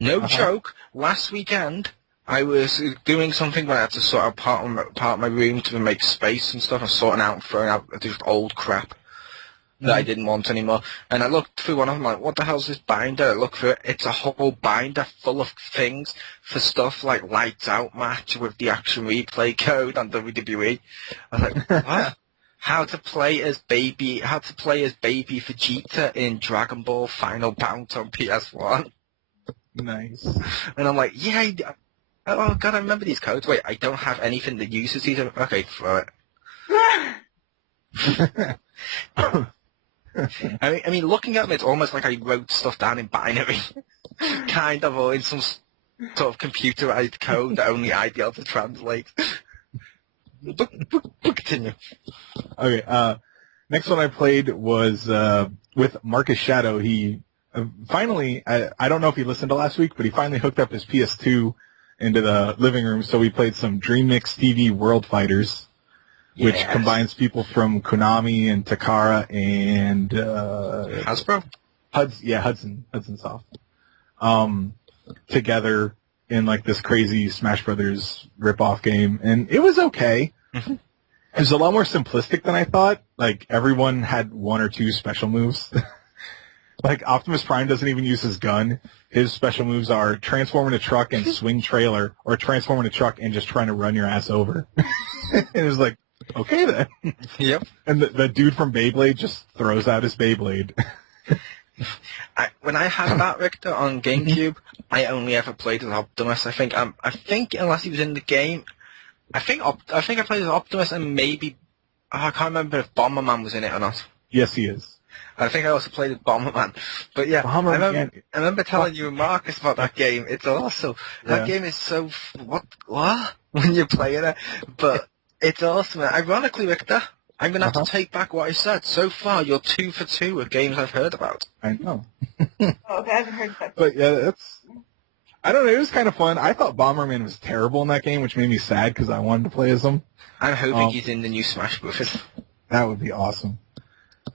No joke. Last weekend, I was doing something where I had to sort out part of my room to make space and stuff, and sorting out and throwing out just old crap that I didn't want anymore. And I looked through one of them, like, what the hell's this binder? I looked through it. It's a whole binder full of things for stuff like Lights Out match with the action replay code on WWE. I was like, what? How to play as baby Vegeta in Dragon Ball Final Bout on PS1. Nice. And I'm like, yeah, oh god, I remember these codes. Wait, I don't have anything that uses these. Okay, throw it. I mean, looking at them, it's almost like I wrote stuff down in binary, kind of, or in some sort of computerized code that only I'd be able to translate. But continue. Okay, next one I played was with Marcus Shadow. He finally, I don't know if he listened to last week, but he finally hooked up his PS2 into the living room, so we played some Dream Mix TV World Fighters, which combines people from Konami and Takara and Hasbro? Hudson Soft. Together in like this crazy Smash Brothers rip-off game, and it was okay. It was a lot more simplistic than I thought. Like, everyone had one or two special moves. Like, Optimus Prime doesn't even use his gun. His special moves are transform in a truck and swing trailer, or transform in a truck and just trying to run your ass over. And it was like, okay then. Yep. And the dude from Beyblade just throws out his Beyblade. When I had that, Richter, on GameCube, I only ever played as Optimus. I think unless he was in the game, I think I played as Optimus and maybe, I can't remember if Bomberman was in it or not. Yes, he is. I think I also played as Bomberman. But yeah, I remember telling you and Marcus about that game. It's awesome. That game is so, what, when you're playing it? But it's awesome. Ironically, Richter, I'm going to have to take back what I said. So far, you're 2 for 2 with games I've heard about. I know. Oh, okay, I haven't heard that. But yeah, I don't know. It was kind of fun. I thought Bomberman was terrible in that game, which made me sad because I wanted to play as him. I'm hoping he's in the new Smash Bros. That would be awesome.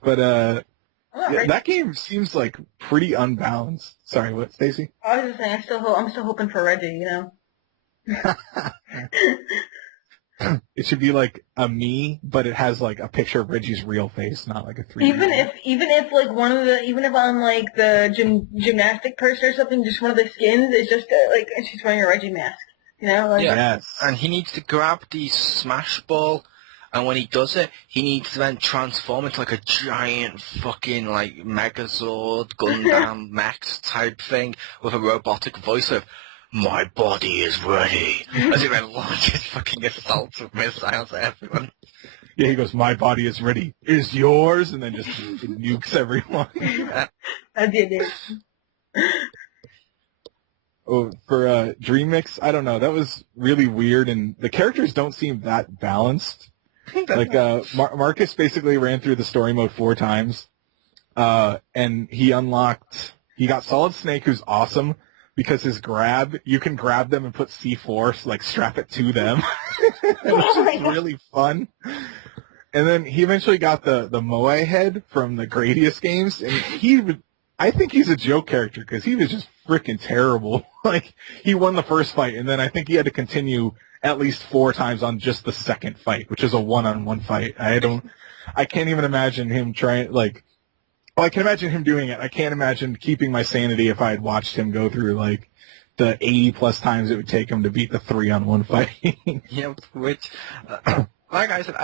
But yeah, that game seems like pretty unbalanced. Sorry, what, Stacy? I was just saying, I'm still hoping for Reggie, you know? It should be like a me, but it has like a picture of Reggie's real face, not like a 3D. Even if like even if on like the gymnastic person or something, just one of the skins is just like she's wearing a Reggie mask, you know? Like, Yeah. Yes. And he needs to grab the Smash Ball, and when he does it, he needs to then transform into like a giant fucking like Megazord, Gundam, Mech type thing with a robotic voice of, "My body is ready," as he then launches fucking assaults of missiles at everyone. Yeah, he goes, "My body is ready. Is yours?" And then just nukes everyone. that'd be a dude. Oh, for Dream Mix, I don't know. That was really weird, and the characters don't seem that balanced. Like Marcus basically ran through the story mode 4 times, and he got Solid Snake, who's awesome because his grab, you can grab them and put C4, like strap it to them, which is really fun. And then he eventually got the Moe head from the Gradius games, and I think he's a joke character because he was just freaking terrible. Like, he won the first fight, and then I think he had to continue at least 4 times on just the second fight, which is a one-on-one fight. I can't even imagine him trying, like, well, I can imagine him doing it. I can't imagine keeping my sanity if I had watched him go through, like, the 80-plus times it would take him to beat the 3-on-1 fight. Yeah, which, like I said,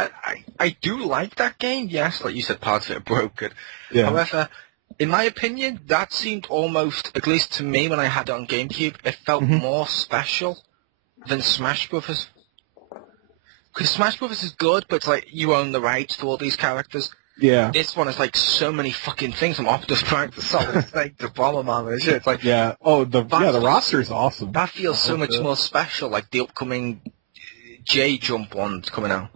I do like that game. Yes, like you said, parts of it are broken. Yeah. However, in my opinion, that seemed almost, at least to me when I had it on GameCube, it felt more special than Smash Brothers. Because Smash Brothers is good, but it's like you own the rights to all these characters. Yeah. This one is like so many fucking things from Optimus Prime to Solid Snake to Bomberman and shit. It's like, Yeah. Oh, the roster is awesome. that feels so much more special, like the upcoming J-Jump ones coming out.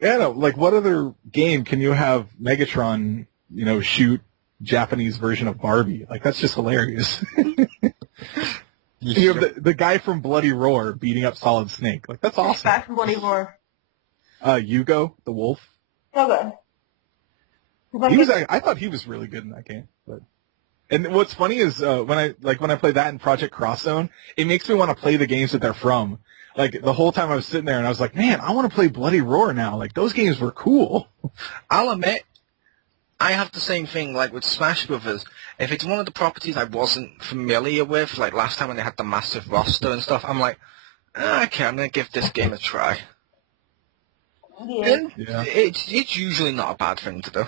Yeah, no, like, what other game can you have Megatron, shoot Japanese version of Barbie? Like, that's just hilarious. You have the guy from Bloody Roar beating up Solid Snake. Like, that's awesome. Back from Bloody Roar. Yugo, the wolf. Okay. I thought he was really good in that game. And what's funny is when I play that in Project Cross Zone, it makes me want to play the games that they're from. Like, the whole time I was sitting there and I was like, man, I want to play Bloody Roar now. Like, those games were cool. I'll admit, I have the same thing, like with Smash Brothers. If it's one of the properties I wasn't familiar with, like last time when they had the massive roster and stuff, I'm like, okay, I'm going to give this game a try. Yeah. Yeah. It's usually not a bad thing to do.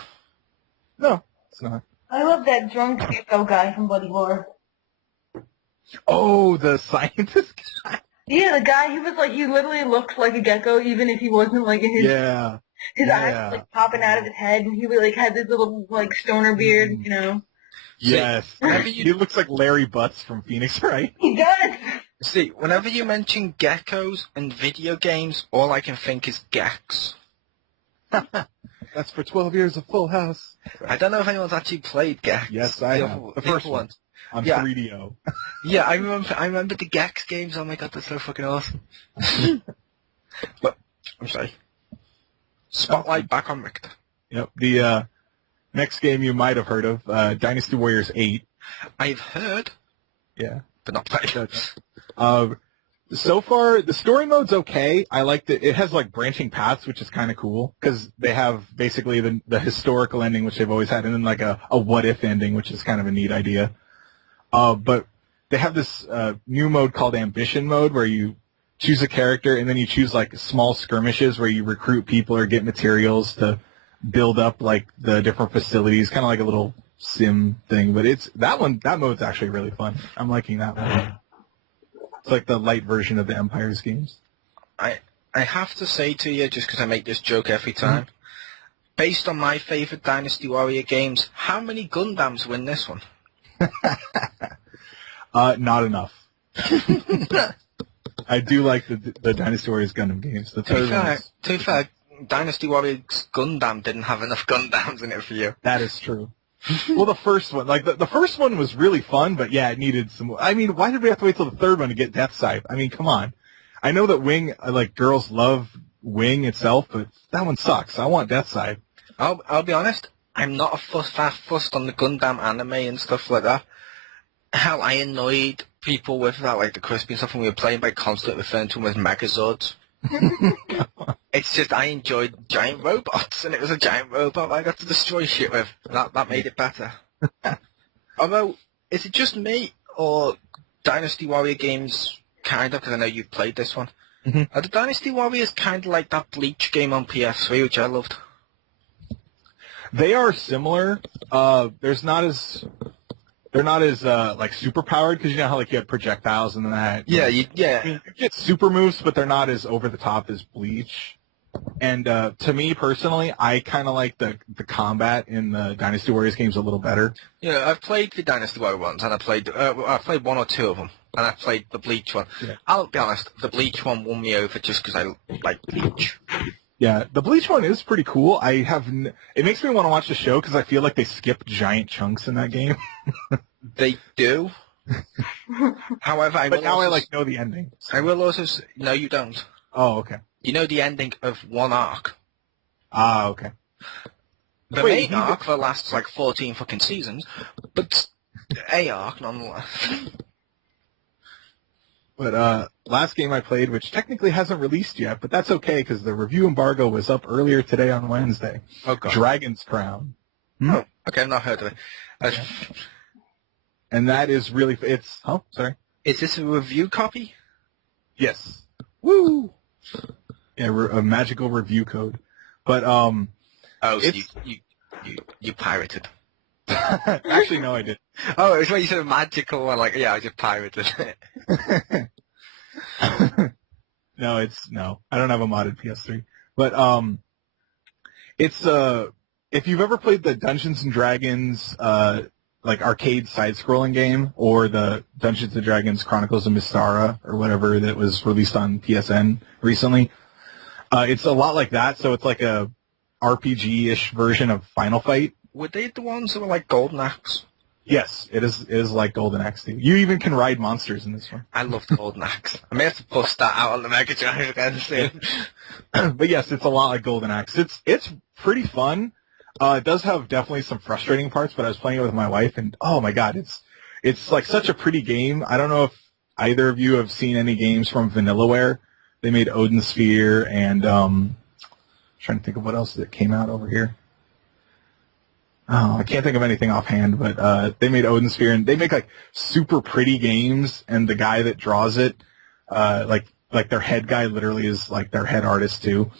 No, it's not. I love that drunk gecko guy from Bloody Roar. Oh, the scientist guy. Yeah, the guy, he literally looked like a gecko, even if he wasn't, like, in his... Yeah. His eyes were, like, popping out of his head, and he, like, had this little, like, stoner beard, you know? Yes. He looks like Larry Butts from Phoenix, right? He does! See, whenever you mention geckos and video games, all I can think is Gex. That's for 12 years of Full House. I don't know if anyone's actually played Gex. Yes, I have. The first one. On Yeah. 3DO. Yeah, I remember the Gex games. Oh my god, they're so fucking awesome. But, I'm sorry. Spotlight back on Richter. Yep. The next game you might have heard of, Dynasty Warriors 8. I've heard, Yeah. but not played. So far, the story mode's okay. I like that it has like branching paths, which is kind of cool because they have basically the historical ending, which they've always had, and then like a what if ending, which is kind of a neat idea. But they have this new mode called Ambition Mode where you choose a character and then you choose like small skirmishes where you recruit people or get materials to build up like the different facilities, kind of like a little sim thing. But that mode's actually really fun. I'm liking that one. It's like the light version of the Empires games. I have to say to you, just because I make this joke every time, based on my favourite Dynasty Warrior games, how many Gundams win this one? Not enough. I do like the Dynasty Warriors Gundam games. The third one. To be fair, Dynasty Warriors Gundam didn't have enough Gundams in it for you. That is true. Well, the first one, like the first one was really fun, but yeah, it needed some. I mean, why did we have to wait till the third one to get Death Scythe? I mean, come on. I know that Wing, like girls love Wing itself, but that one sucks. I want Death Scythe. I'll be honest. I'm not fussed on the Gundam anime and stuff like that. Hell, I annoyed people with that, like the crispy stuff when we were playing by constantly referring to them as Megazords. It's just I enjoyed giant robots, and it was a giant robot I got to destroy shit with. That made it better. Although, is it just me, or Dynasty Warrior games, kind of, because I know you've played this one, are the Dynasty Warriors kind of like that Bleach game on PS3, which I loved? They are similar. They're not as like super powered, because you know how like you had projectiles and that. Yeah, I mean, you get super moves, but they're not as over the top as Bleach. And to me personally, I kind of like the combat in the Dynasty Warriors games a little better. Yeah, I've played the Dynasty Warrior ones, and I played one or two of them, and I played the Bleach one. Yeah. I'll be honest, the Bleach one won me over just because I like Bleach. Yeah, the Bleach one is pretty cool. It makes me want to watch the show because I feel like they skip giant chunks in that game. They do. However, I know the ending. So. I will also no, you don't. Oh, okay. You know the ending of one arc. Ah, okay. The main arc that lasts like 14 fucking seasons, but a arc nonetheless. But last game I played, which technically hasn't released yet, but that's okay because the review embargo was up earlier today on Wednesday. Oh, God. Dragon's Crown. Oh, okay, I've not heard of it. And that is really, sorry. Is this a review copy? Yes. Woo! Yeah, a magical review code. But, oh, so you pirated. Actually, no, I didn't. Oh, it's when you said magical, and like, yeah, I just pirated it. No, I don't have a modded PS3. But, it's, if you've ever played the Dungeons and Dragons, like arcade side-scrolling game, or the Dungeons and Dragons Chronicles of Mystara, or whatever that was released on PSN recently, it's a lot like that, so it's like a RPG-ish version of Final Fight. Were they the ones that were like Golden Axe? Yes, it is like Golden Axe. You even can ride monsters in this one. I love Golden Axe. I may have to bust that out on the Mega Drive again soon. But yes, it's a lot like Golden Axe. It's pretty fun. It does have definitely some frustrating parts, but I was playing it with my wife, and oh my god, it's like such a pretty game. I don't know if either of you have seen any games from Vanillaware. They made Odin Sphere, and trying to think of what else that came out over here. Oh, I can't think of anything offhand, but they made Odin Sphere, and they make like super pretty games, and the guy that draws it, like their head guy literally is like their head artist too.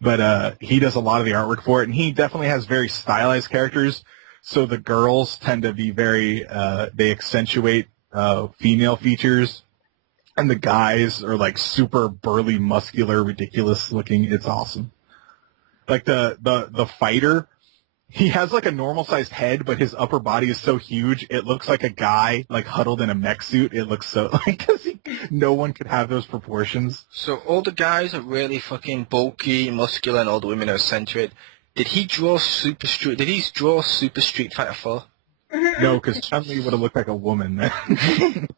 But he does a lot of the artwork for it, and he definitely has very stylized characters, so the girls tend to be very, they accentuate female features, and the guys are like super burly, muscular, ridiculous looking. It's awesome. Like the fighter, he has like a normal sized head, but his upper body is so huge, it looks like a guy like huddled in a mech suit. It looks so like, because no one could have those proportions. So all the guys are really fucking bulky, muscular, and all the women are eccentric. Did he draw Super Street Fighter 4? No, because Chun-Li would have looked like a woman then.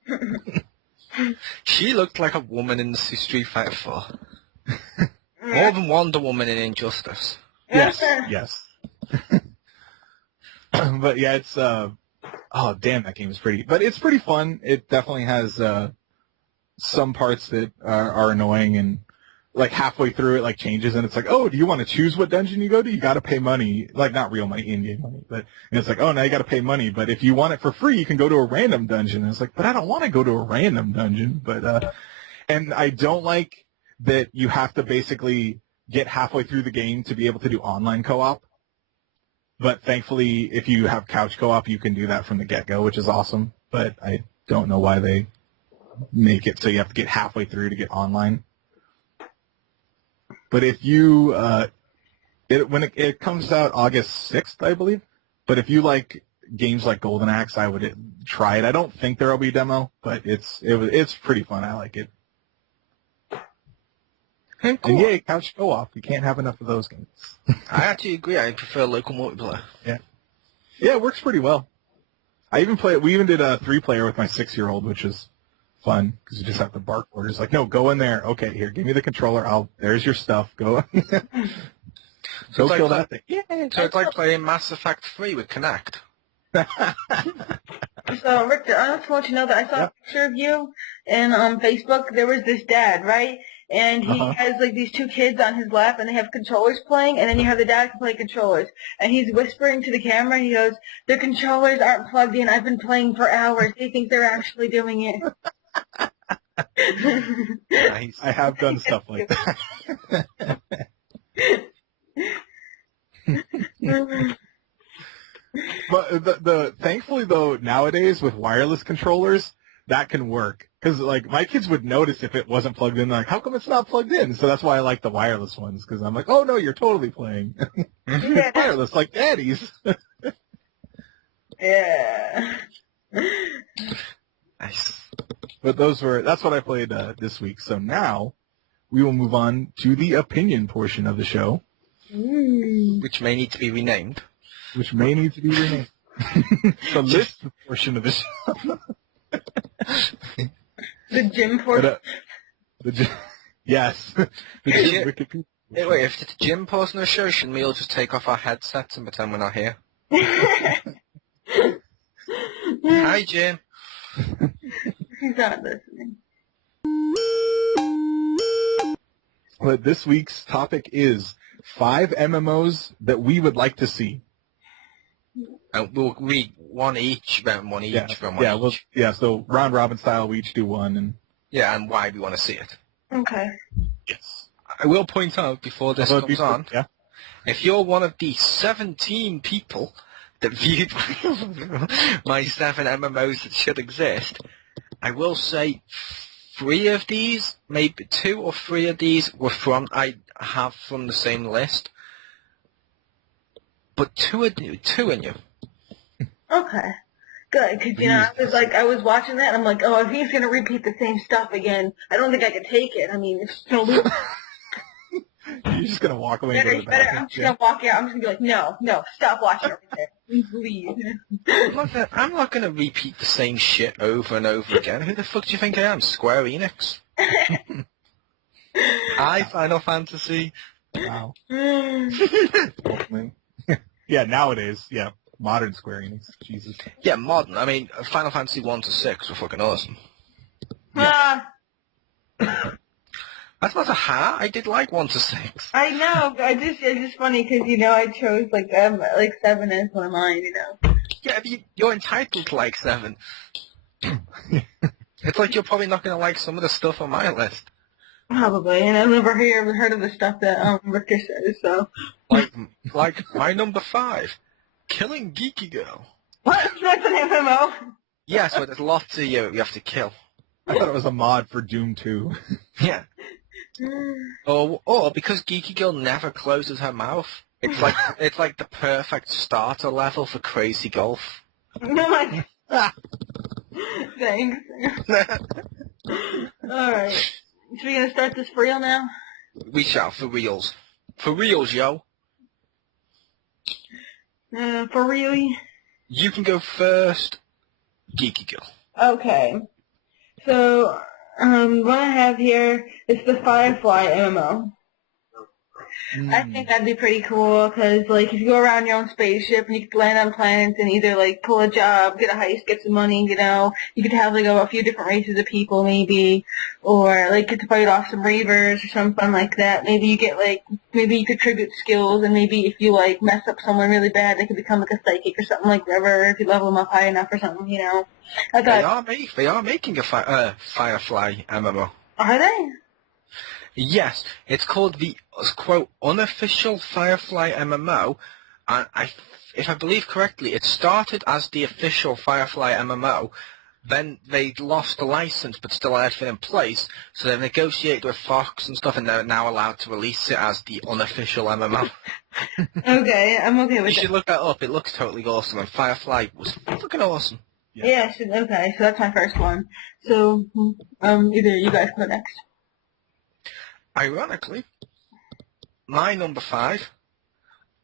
She looked like a woman in the Street Fighter 4. More than Wonder Woman in Injustice. Yes. But yeah, it's oh damn, that game is pretty. But it's pretty fun. It definitely has some parts that are annoying, and like halfway through it like changes, and it's like, oh, do you want to choose what dungeon you go to? You got to pay money, like not real money, in-game money, but and it's like, oh, now you got to pay money. But if you want it for free, you can go to a random dungeon. And it's like, but I don't want to go to a random dungeon. But and I don't like that you have to basically get halfway through the game to be able to do online co-op. But thankfully, if you have couch co-op, you can do that from the get-go, which is awesome. But I don't know why they make it so you have to get halfway through to get online. But if you, when it comes out August 6th, I believe. But if you like games like Golden Axe, I would try it. I don't think there will be a demo, but it's pretty fun. I like it. Cool. And yay, couch co-op. You can't have enough of those games. I actually agree. I prefer local multiplayer. Yeah. Yeah, it works pretty well. We even did a 3-player with my 6-year-old, which is fun because you just have to bark orders. Like, no, go in there. Okay, here, give me the controller. There's your stuff. Go, go kill that thing. Yeah, So it's like playing Mass Effect 3 with Kinect. So, Richter, I just want you to know that I saw a picture of you in Facebook. There was this dad, right? And he has, like, these 2 kids on his lap, and they have controllers playing, and then you have the dad can play controllers. And he's whispering to the camera, and he goes, "The controllers aren't plugged in. I've been playing for hours. They think they're actually doing it." Nice. I have done stuff like that. But thankfully though, nowadays with wireless controllers, that can work. Because like my kids would notice if it wasn't plugged in. They're like, how come it's not plugged in? So that's why I like the wireless ones. Because I'm like, oh no, you're totally playing. It's wireless, like daddy's. Yeah. Nice. But that's what I played this week. So now we will move on to the opinion portion of the show. Which may need to be renamed. The list portion of the show. The gym portion. Yes. The gym Wikipedia. Hey, wait, if it's a gym portion of the show, shouldn't we all just take off our headsets and pretend we're not here? Hi, Jim. He's not listening. But this week's topic is 5 MMOs that we would like to see. And we'll read one each, then one each, then one each. So round robin style, we each do one, and and why we want to see it. Okay. yes. I will point out before this comes on, if you're one of the 17 people that viewed my 7 MMOs that should exist, I will say 3 of these, maybe 2 or 3 of these I have from the same list, but 2 are new. Okay. Good, because, I was watching that, and I'm like, oh, if he's going to repeat the same stuff again, I don't think I could take it. I mean, it's going to lose. You're just going to walk away and go to the bathroom. I'm just going to walk out. I'm just going to be like, no, stop watching over there. Please. I'm not going to repeat the same shit over and over again. Who the fuck do you think I am? Square Enix? Hi, Final Fantasy. Wow. Yeah, nowadays, modern Square Enix. Jesus. Yeah, modern. I mean, Final Fantasy 1 to 6 were fucking awesome. Yeah. That's not a ha. I did like 1 to 6. I know. It's just funny because, I chose, 7 as one of mine, Yeah, but you're entitled to like 7. It's like you're probably not going to like some of the stuff on my list. Probably, and I've never heard of the stuff that Richter says, so. Like my number 5, Killing Geeky Girl. What? That's an MMO? Yeah, so there's lots of you have to kill. I thought it was a mod for Doom 2. Yeah. Or because Geeky Girl never closes her mouth, it's like the perfect starter level for Crazy Golf. No, thanks. Alright. So we gonna start this for real now? We shall, for reals. For reals, yo. For really? You can go first, Geeky Girl. Okay. So, what I have here is the Firefly MMO. I think that'd be pretty cool because, if you go around your own spaceship and you could land on planets and either, pull a job, get a heist, get some money, you could have, a few different races of people maybe, or, get to fight off some Reavers or something like that. Maybe you get, maybe you could tribute skills and maybe if you, mess up someone really bad, they could become, a psychic or something like River if you level them up high enough or something, I thought, They are making a Firefly MMO. Are they? Yes, it's called the, quote, unofficial Firefly MMO, and if I believe correctly, it started as the official Firefly MMO, then they lost the license but still had everything in place, so they negotiated with Fox and stuff, and they're now allowed to release it as the unofficial MMO. Okay, I'm okay with You should look that up, it looks totally awesome, and Firefly was fucking awesome. Yeah, okay, so that's my first one. So, either you guys go next. Ironically, my number 5,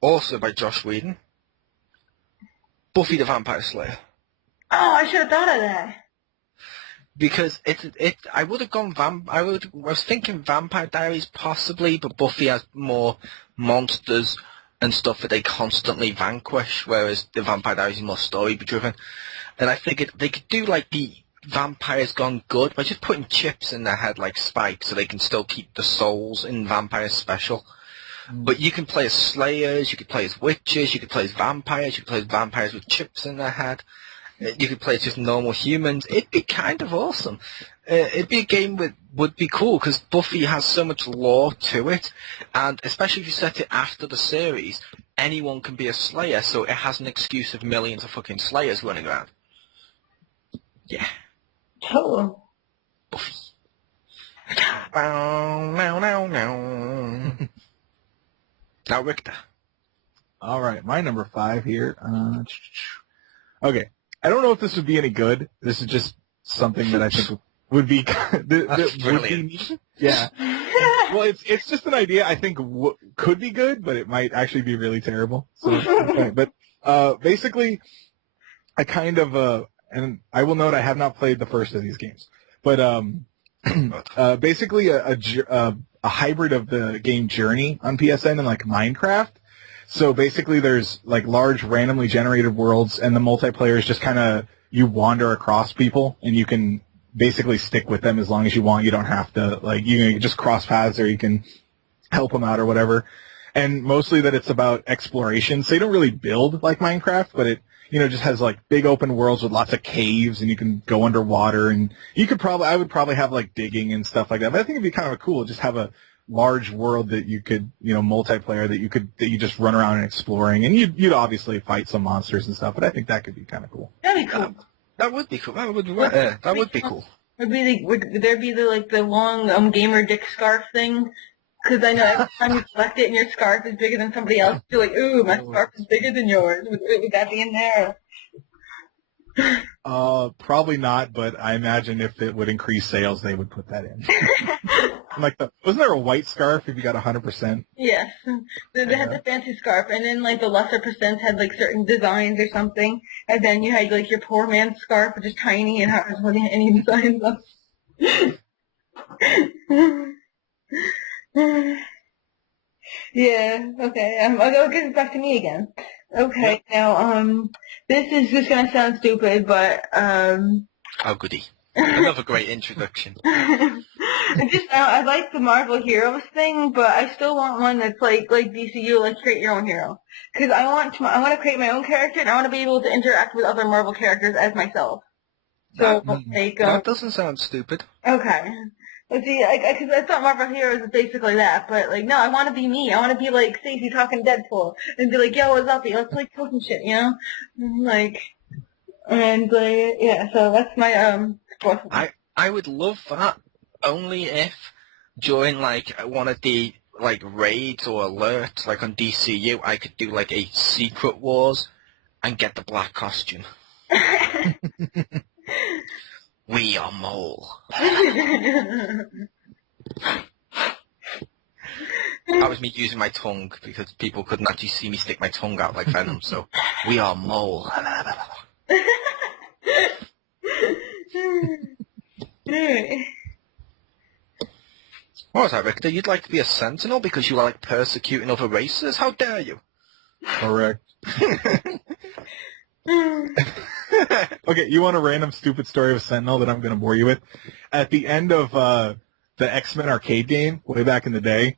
also by Josh Whedon, Buffy the Vampire Slayer. Oh, I should have thought of that. Because I would have gone I was thinking Vampire Diaries possibly, but Buffy has more monsters and stuff that they constantly vanquish, whereas the Vampire Diaries is more story-driven. And I figured they could do like the Vampires Gone Good by just putting chips in their head like Spike, so they can still keep the souls in Vampires Special. But you can play as Slayers, you could play as Witches, you could play as Vampires, you could play as Vampires with chips in their head. You could play as just normal humans. It'd be kind of awesome. It'd be a game that would be cool because Buffy has so much lore to it, and especially if you set it after the series, anyone can be a Slayer, so it has an excuse of millions of fucking Slayers running around. Yeah. Oh. Buffy. Now, Richter. All right, my number 5 here. Okay, I don't know if this would be any good. This is just something that I think would be That's brilliant. neat. Yeah. Well, it's just an idea I think could be good, but it might actually be really terrible. So, okay. But basically, I kind of and I will note I have not played the first of these games, but basically a hybrid of the game Journey on PSN and like Minecraft. So basically there's like large randomly generated worlds, and the multiplayer is just kind of you wander across people and you can basically stick with them as long as you want. You don't have to, like, you can just cross paths or you can help them out or whatever. And mostly that it's about exploration. So you don't really build like Minecraft, but it, just has like big open worlds with lots of caves and you can go underwater, and I would probably have like digging and stuff like that. But I think it'd be kind of cool just have a large world that you could, multiplayer that you just run around and exploring, and you'd obviously fight some monsters and stuff, but I think that could be kind of cool. That'd be cool. That would be cool. That would be cool. Would there be the long gamer dick scarf thing? Because I know every time you select it and your scarf is bigger than somebody else, you're like, ooh, my scarf is bigger than yours. Would that be in there? Probably not, but I imagine if it would increase sales, they would put that in. Wasn't there a white scarf if you got 100%? Yes. They had the fancy scarf, and then like the lesser percents had like certain designs or something, and then you had like your poor man's scarf, which is tiny and hardly any designs on. Yeah, okay. I'll get it back to me again. Okay, yep. Now, this is just gonna sound stupid, but, Oh, goody. Another great introduction. I like the Marvel Heroes thing, but I still want one that's like DCU, like create your own hero. Because I want to create my own character, and I want to be able to interact with other Marvel characters as myself. So, that doesn't sound stupid. Okay. But see, because I thought Marvel Heroes is basically that, but like, no, I want to be me. I want to be like Stacey talking Deadpool, and be like, yo, what's up, let's like talk some shit, yeah. So that's my, I would love that, only if during like one of the like raids or alerts, like on DCU, I could do like a Secret Wars and get the black costume. We are mole. That was me using my tongue because people couldn't actually see me stick my tongue out like Venom, so we are mole. What was that, Richter? You'd like to be a sentinel because you are like persecuting other races? How dare you? Correct. Okay, you want a random stupid story of a Sentinel that I'm going to bore you with? At the end of the X-Men arcade game, way back in the day,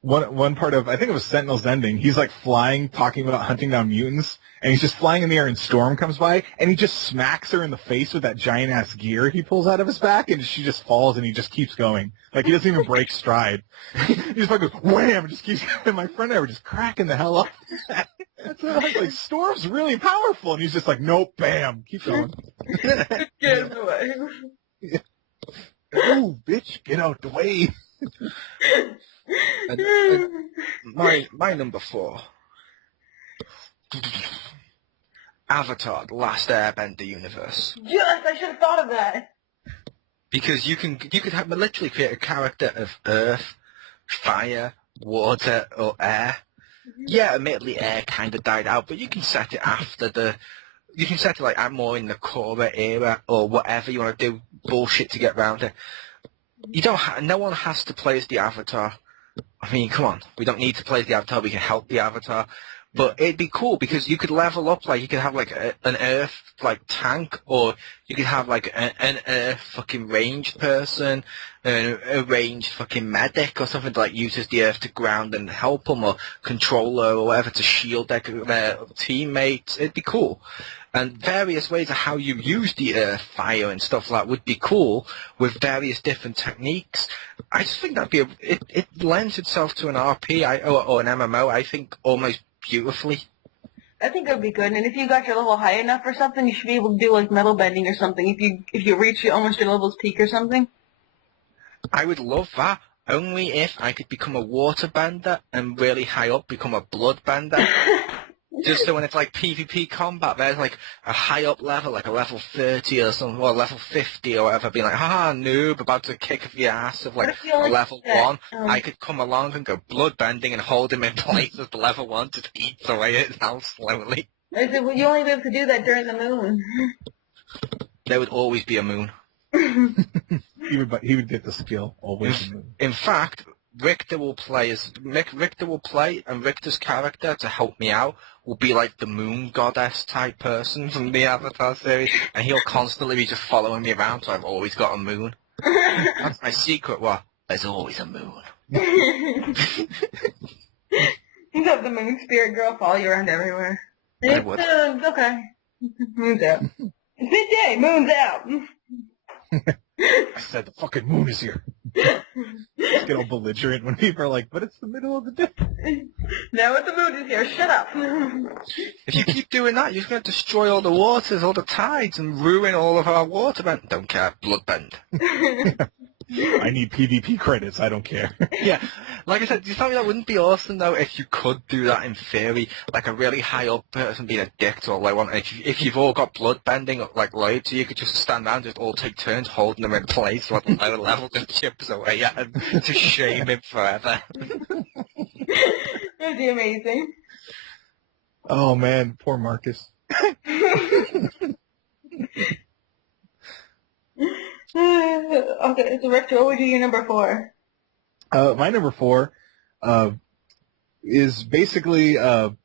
one part of, I think it was Sentinel's ending, he's like flying, talking about hunting down mutants, and he's just flying in the air and Storm comes by, and he just smacks her in the face with that giant-ass gear he pulls out of his back, and she just falls, and he just keeps going. Like, he doesn't even break stride. He just fucking goes, wham, and just keeps going. And my friend and I were just cracking the hell up. That's like, Storm's really powerful, and he's just like, nope, bam, keep going. Get away. Oh, bitch, get out the way. And my number 4. Avatar: The Last Airbender universe. Yes, I should have thought of that. Because you could literally create a character of earth, fire, water, or air. Yeah, admittedly, air kind of died out, but you can set it after the you can set it like I'm more in the Korra era or whatever you want to do bullshit to get around it. You don't. No one has to play as the Avatar. I mean, come on. We don't need to play as the Avatar. We can help the Avatar. But it'd be cool because you could level up. Like you could have like an Earth like tank, or you could have like an Earth fucking ranged person, a ranged fucking medic or something that like uses the Earth to ground and help them, or controller or whatever to shield their teammates. It'd be cool. And various ways of how you use the Earth, fire, and stuff like that would be cool with various different techniques. I just think that'd be it lends itself to an RP or an MMO. I think almost beautifully. I think it would be good. And if you got your level high enough or something, you should be able to do like metal bending or something. If you reach almost your level's peak or something. I would love that. Only if I could become a water bender and really high up become a blood bender. Just so when it's like PvP combat, there's like a high up level, like a level 30 or something, or level 50 or whatever, being like, haha, noob, about to kick the ass of like a level 1. I could come along and go blood bending and hold him in place as the level 1 just eats away at now slowly. I said, well, you only be able to do that during the moon. There would always be a moon. He would get the skill always. In fact, Richter will play, and Richter's character to help me out will be like the moon goddess type person from the Avatar series, and he'll constantly be just following me around, so I've always got a moon. That's my secret. There's always a moon. You have the moon spirit girl follow you around everywhere. I would. It's okay. Moon's out. It's midday. Moon's out. I said the fucking moon is here. Just get all belligerent when people are like, but it's the middle of the day. Now the moon is here. Shut up. If you keep doing that, you're going to destroy all the waters, all the tides, and ruin all of our water bend. Don't care. Bloodbend. I need PvP credits. I don't care. Yeah. Like I said, do you tell me that wouldn't be awesome, though, if you could do that in theory? Like a really high-up person being a dick to all they want. If you've all got bloodbending, like loyalty, you could just stand around and just all take turns holding them in place while the lower level just chips away at him to shame him forever. That'd be amazing. Oh, man. Poor Marcus. Okay, so Richter, what would you do your number 4? My number 4 is basically kind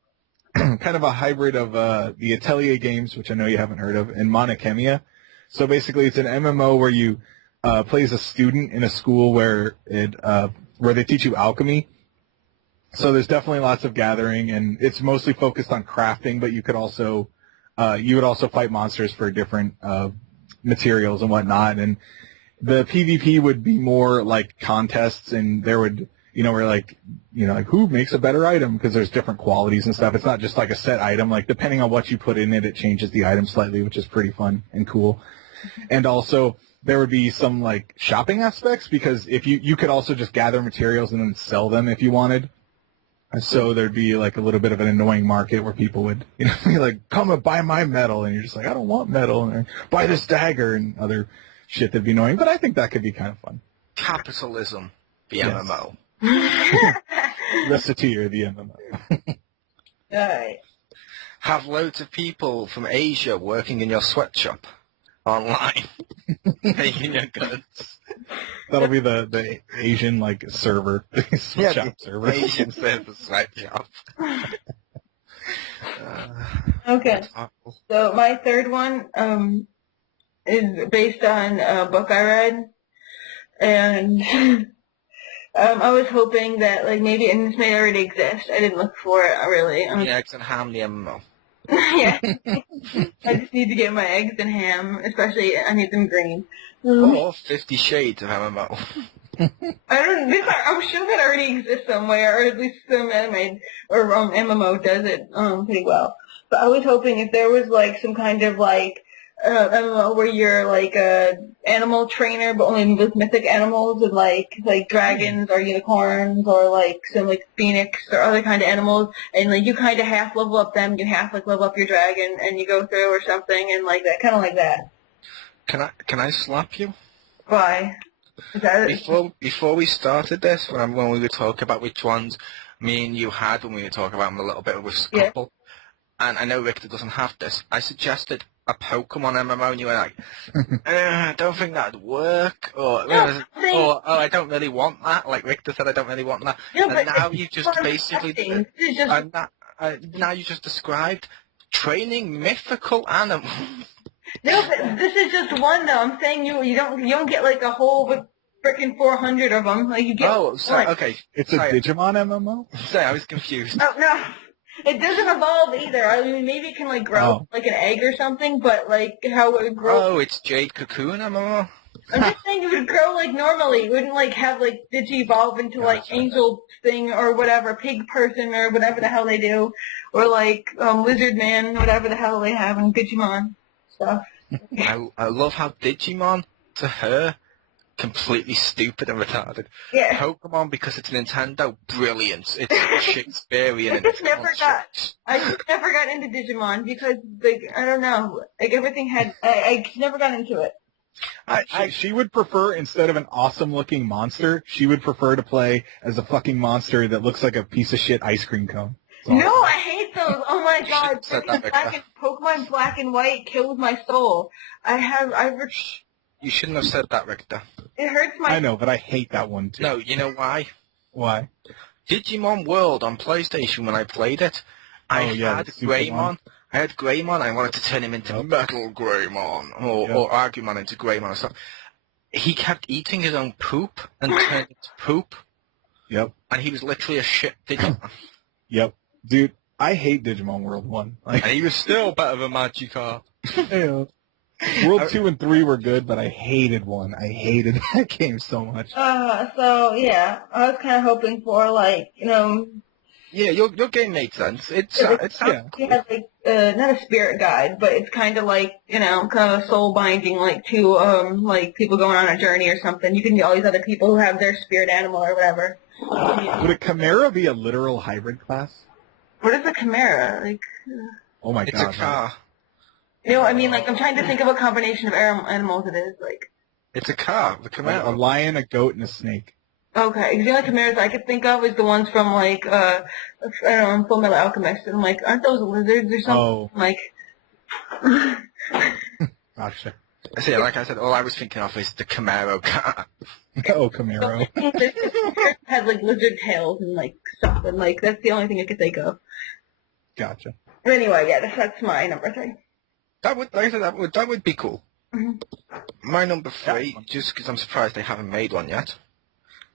of a hybrid of the Atelier games, which I know you haven't heard of, and Monachemia. So basically, it's an MMO where you play as a student in a school where they teach you alchemy. So there's definitely lots of gathering, and it's mostly focused on crafting, but you would also fight monsters for different materials and whatnot, and the PvP would be more like contests, and there would, like who makes a better item, because there's different qualities and stuff. It's not just like a set item. Like depending on what you put in it, it changes the item slightly, which is pretty fun and cool. And also there would be some like shopping aspects, because if you could also just gather materials and then sell them if you wanted. So there'd be like a little bit of an annoying market where people would, be like, come and buy my metal, and you're just like, I don't want metal, and buy this dagger and other shit that'd be annoying. But I think that could be kind of fun. Capitalism, the MMO. Reciteur, the MMO. Alright. Have loads of people from Asia working in your sweatshop online, making your goods. That'll be the Asian server, sweatshop server. Asian server sweatshop. Okay. So my third one is based on a book I read, and I was hoping that maybe, and this may already exist. I didn't look for it really. The eggs and ham, the MMO. Yeah. I just need to get my eggs and ham, especially I need them green. Or 50 Shades of MMO. I'm sure that already exists somewhere, or at least some anime or MMO does it pretty well. But I was hoping if there was some kind of MMO where you're a animal trainer, but only with mythic animals, and like dragons or unicorns or some phoenix or other kind of animals, and you kind of half level up them, you half level up your dragon, and you go through or something, and that, kind of like that. Can I slap you? Why? Is that Before we started this, when we were talking about which ones me and you had, when we were talking about them a little bit with Scrapple, and I know Richter doesn't have this, I suggested a Pokemon MMO, and you were like, I don't think that'd work, or, oh, I don't really want that, like Richter said, I don't really want that, No, and now you just basically, just... now you just described training mythical animals. No, but this is just one though. I'm saying you don't get like a whole freaking 400 of them. Like you get. Oh, sorry. one. Okay. It's a Digimon MMO? Sorry, I was confused. Oh no, it doesn't evolve either. I mean, maybe it can like grow like an egg or something, but like how it would grow. Oh, it's Jade Cocoon MMO. I'm just saying it would grow like normally. It wouldn't like have like Digi-evolve into like Angel thing or whatever, Pig Person or whatever the hell they do, or like Lizard Man, whatever the hell they have in Digimon stuff. I love how Digimon, to her, completely stupid and retarded. Yeah. Pokemon, because it's Nintendo, brilliant. It's Shakespearean. I just never got into Digimon because like I don't know, like everything had I never got into it. She would prefer, instead of an awesome-looking monster, she would prefer to play as a fucking monster that looks like a piece of shit ice cream cone. No, I hate those. Oh my god. Pokemon Black and White kills my soul. You shouldn't have said that, Richter. It hurts my... I know, but I hate that one too. No, you know why? Why? Digimon World on PlayStation, when I played it, I had Greymon. I had Greymon. I wanted to turn him into Metal Greymon, or Argumon into Greymon or something. He kept eating his own poop and turned it to poop. Yep. And he was literally a shit Digimon. Yep. Dude, I hate Digimon World 1. Like, and he was still better than Magikarp. Yeah. World 2 and 3 were good, but I hated 1. I hated that game so much. So, yeah, I was kind of hoping for, like, you know... Yeah, your game made sense. It had, like, not a spirit guide, but it's kind of like, you know, kind of soul binding, like, to, like, people going on a journey or something. You can get all these other people who have their spirit animal or whatever. Would a Chimera be a literal hybrid class? What is a Chimera? Like, oh my god. It's a car. You know, I mean, like, I'm trying to think of a combination of animals it is, like... It's a car, the Chimera. A lion, a goat, and a snake. Okay, the only Chimeras I could think of is the ones from, like, I don't know, Full Metal Alchemist, and I'm like, aren't those lizards or something? Oh. Like... Gotcha. See, like I said, all I was thinking of is the Camaro car. Oh, Camaro. Had, like, lizard tails and, like, stuff, and, like, that's the only thing I could think of. Gotcha. But anyway, yeah, that's my number 3. That would be cool. Mm-hmm. My number 3, just because I'm surprised they haven't made one yet.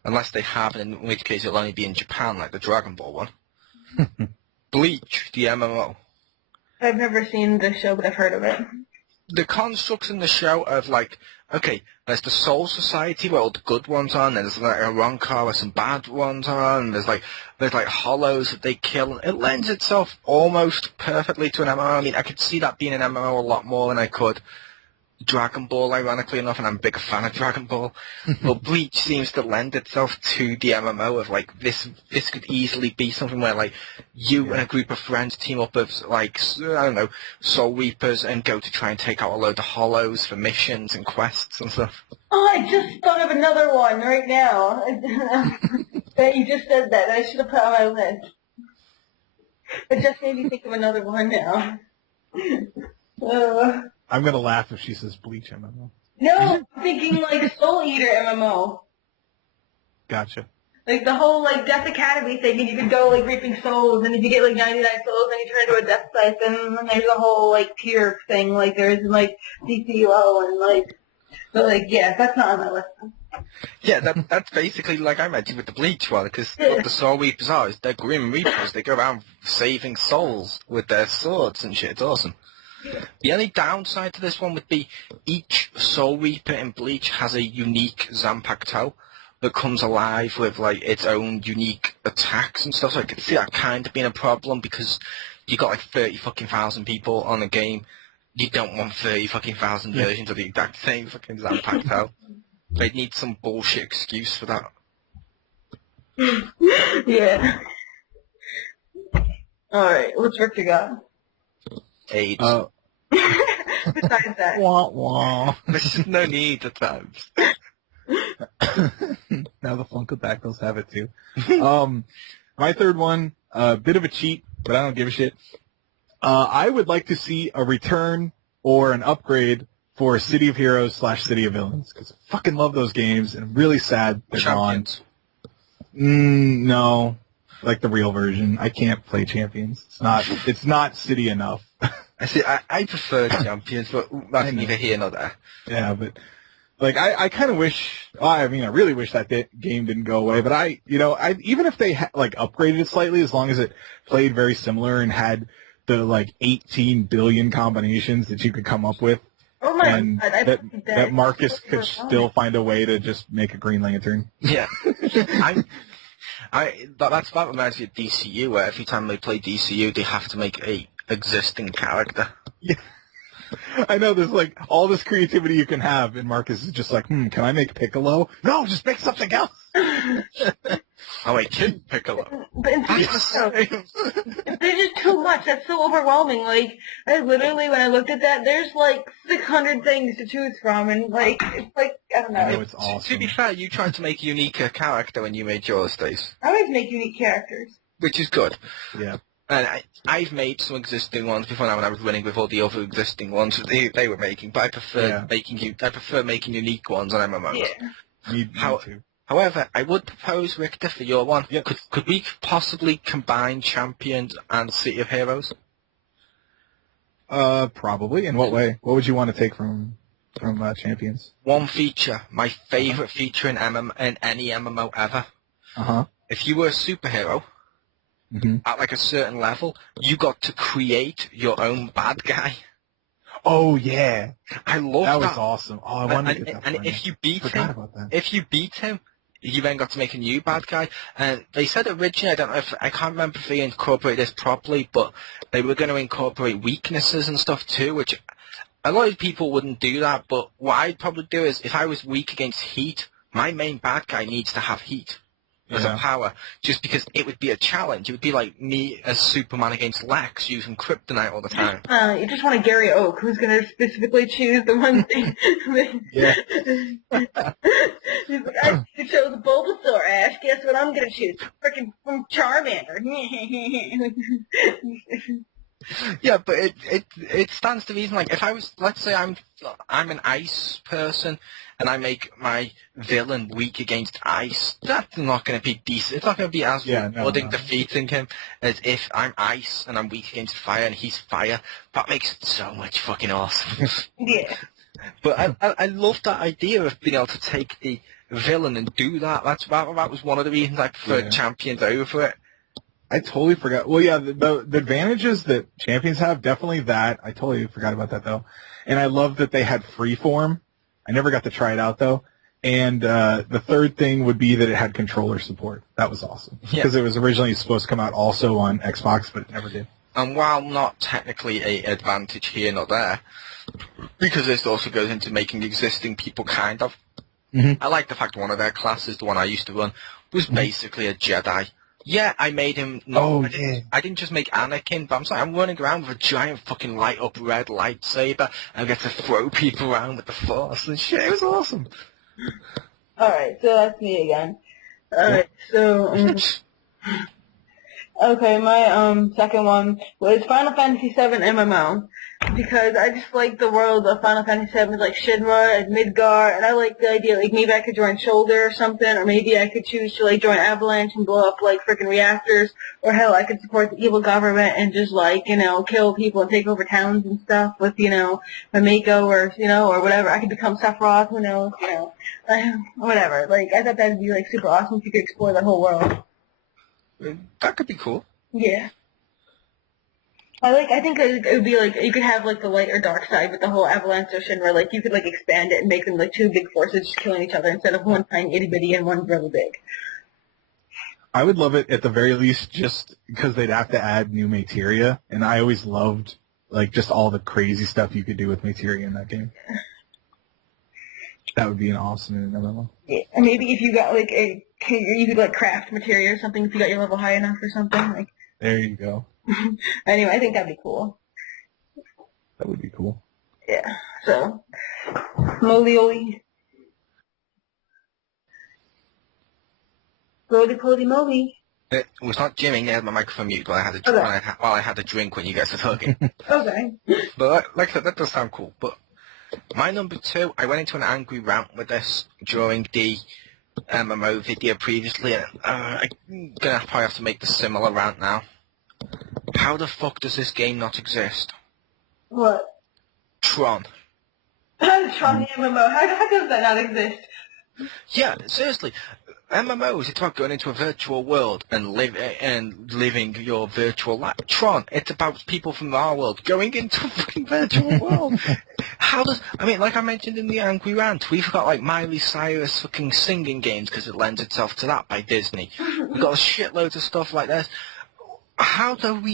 Unless they have, in which case it'll only be in Japan, like the Dragon Ball one. Bleach, the MMO. I've never seen the show, but I've heard of it. The constructs in the show of, like, okay, there's the Soul Society where all the good ones are, and there's like a Roncar where some bad ones are, and there's like hollows that they kill. It lends itself almost perfectly to an MMO. I mean, I could see that being an MMO a lot more than I could Dragon Ball, ironically enough, and I'm a big fan of Dragon Ball. But Bleach seems to lend itself to the MMO of, like, this could easily be something where, like, you and a group of friends team up of, like, I don't know, Soul Reapers and go to try and take out a load of hollows for missions and quests and stuff. Oh, I just thought of another one right now. You just said that. I should have put it on my list. It just made me think of another one now. I'm going to laugh if she says Bleach MMO. No, I'm thinking like Soul Eater MMO. Gotcha. Like the whole like Death Academy thing, and you could go like reaping souls, and if you get like 99 souls, then you turn into a Death Siphon, and then there's a whole like tier thing, like there's like DCUO and like, so like yeah, that's not on my list. Yeah, that's basically like I mentioned with the Bleach one, because what the Soul Reapers are is they're Grim Reapers. They go around saving souls with their swords and shit. It's awesome. The only downside to this one would be each Soul Reaper in Bleach has a unique Zanpakuto that comes alive with like its own unique attacks and stuff. So I could see that kind of being a problem because you got like 30,000 people on the game. You don't want 30,000 versions of the exact same fucking Zanpakuto. They'd need some bullshit excuse for that. Yeah. Alright, what's Victor got? AIDS. Besides that. Wah, wah. There's just no need at times. Now the Funko Tactiles have it too. My third one, a bit of a cheat, but I don't give a shit. I would like to see a return or an upgrade for City of Heroes / City of Villains, because I fucking love those games, and I'm really sad they're Champions. gone. No, like the real version. I can't play Champions. It's not City enough. I see. I prefer Champions, but that's neither here nor there. Yeah, but like I kind of wish. I mean, I really wish that game didn't go away. But even if they like upgraded it slightly, as long as it played very similar and had the like 18 billion combinations that you could come up with, Oh my and God, that Marcus could still find a way to just make a Green Lantern. Yeah. That reminds me of DCU, where every time they play DCU, they have to make a existing character. Yeah. I know there's like all this creativity you can have, and Marcus is just like, can I make Piccolo? No, just make something else. Oh wait, Kid Piccolo. But there's just too much. That's so overwhelming. Like, I literally, when I looked at that, there's like 600 things to choose from, and like, it's like, I don't know. I know, it's awesome. To be fair, you tried to make a unique character when you made yours, Stace. I always make unique characters. Which is good. Yeah. And I've made some existing ones before now when I was winning with all the other existing ones they were making, but I prefer making unique ones on MMOs. Yeah. Me too. However, I would propose, Richter, for your one, Yep. could we possibly combine Champions and City of Heroes? Probably. In what way? What would you want to take from Champions? One feature, my favorite feature in any MMO ever. Uh-huh. If you were a superhero, at like a certain level, you got to create your own bad guy. Oh, yeah. I love that. That was awesome. Oh, I wanted to get that. And if you beat Forgot him, about that. if you beat him, you then got to make a new bad guy. And they said originally, I can't remember if they incorporated this properly, but they were going to incorporate weaknesses and stuff too, which a lot of people wouldn't do that. But what I'd probably do is, if I was weak against heat, my main bad guy needs to have heat as a power, just because it would be a challenge. It would be like me as Superman against Lex using kryptonite all the time. You just want a Gary Oak who's going to specifically choose the one thing. Yeah. He's like, I chose Bulbasaur, Ash. Guess what I'm going to choose? Freaking from Charmander. Yeah, but it stands to reason. Like, if I was, let's say I'm an ice person, and I make my villain weak against ice, that's not going to be decent. It's not going to be as rewarding defeating him as if I'm ice and I'm weak against fire and he's fire. That makes it so much fucking awesome. Yeah. But I love that idea of being able to take a villain and do that. That was one of the reasons I preferred Champions over it. I totally forgot. Well, yeah, the advantages that Champions have, definitely that. I totally forgot about that, though. And I love that they had Freeform. I never got to try it out, though. And the third thing would be that it had controller support. That was awesome. Because it was originally supposed to come out also on Xbox, but it never did. And while not technically an advantage here nor there, because this also goes into making existing people kind of, I like the fact one of their classes, the one I used to run, was basically a Jedi. Yeah, I made him. I didn't just make Anakin, but I'm running around with a giant fucking light up red lightsaber, and I get to throw people around with the Force and shit. It was awesome. Alright, so that's me again. Alright, so, okay, my, second one was Final Fantasy VII MMO. Because I just like the world of Final Fantasy VII, like Shinra and Midgar, and I like the idea, like, maybe I could join Shoulder or something, or maybe I could choose to, like, join Avalanche and blow up, like, frickin' reactors, or hell, I could support the evil government and just, like, kill people and take over towns and stuff with, my Mako or, or whatever. I could become Sephiroth, who knows, whatever. Like, I thought that'd be, like, super awesome if you could explore that whole world. That could be cool. Yeah. I think it would be like, you could have like the light or dark side with the whole Avalanche or Shinra, like you could like expand it and make them like two big forces just killing each other instead of one tiny itty bitty and one really big. I would love it at the very least just because they'd have to add new materia, and I always loved like just all the crazy stuff you could do with materia in that game. That would be an awesome MMO. Yeah, and maybe if you got like you could like craft materia or something if you got your level high enough or something. Like. There you go. Anyway, I think that'd be cool. That would be cool. Yeah. So, moly-oly. Roly-poly-moly. It was not gymming. I had my microphone muted while I had a while I had a drink when you guys were talking. Okay. But like I said, that does sound cool. But my number 2, I went into an angry rant with this during the MMO video previously, and I'm gonna probably have to make the similar rant now. How the fuck does this game not exist? What? Tron. Tron the MMO. How does that not exist? Yeah, seriously. MMOs, it's about going into a virtual world and living your virtual life. Tron, it's about people from our world going into a fucking virtual world. Like I mentioned in the Angry Rant, we've got like Miley Cyrus fucking singing games because it lends itself to that by Disney. We've got a shitload of stuff like this. Hell,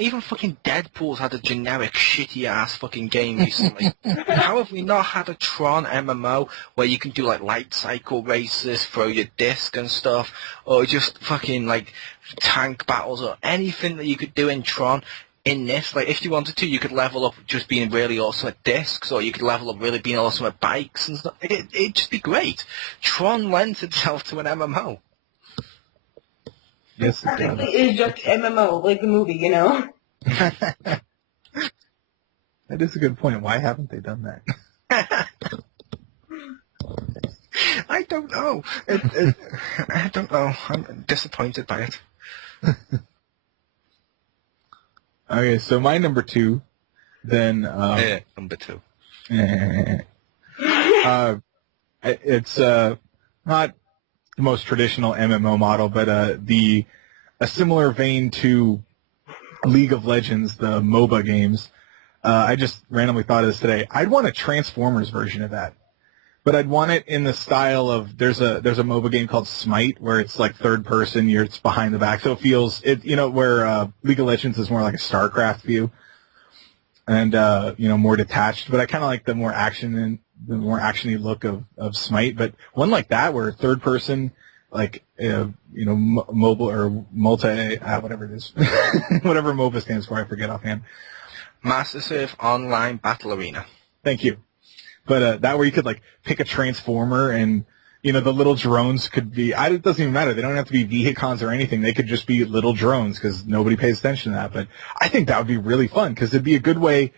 even fucking Deadpool's had a generic shitty-ass fucking game recently. How have we not had a Tron MMO where you can do, like, light cycle races, throw your disc and stuff, or just fucking, like, tank battles, or anything that you could do in Tron in this? Like, if you wanted to, you could level up just being really awesome at discs, or you could level up really being awesome at bikes and stuff. It'd just be great. Tron lends itself to an MMO. Yes, it Technically, does. it is just MMO, like the movie, you know? That is a good point. Why haven't they done that? I don't know. I don't know. I'm disappointed by it. Okay, so my number 2, then... Number 2. It's not the most traditional MMO model, but a similar vein to League of Legends, the MOBA games. I just randomly thought of this today. I'd want a Transformers version of that, but I'd want it in the style of there's a MOBA game called Smite where it's like third person, it's behind the back, so it feels where League of Legends is more like a StarCraft view, and more detached. But I kind of like the more actiony look of Smite, but one like that where third person, like mobile or multi, whatever it is, whatever MOBA stands for, I forget offhand. Massive Online Battle Arena. Thank you. But that where you could like pick a transformer and the little drones could be. It doesn't even matter. They don't have to be vehicons or anything. They could just be little drones because nobody pays attention to that. But I think that would be really fun because it'd be a good way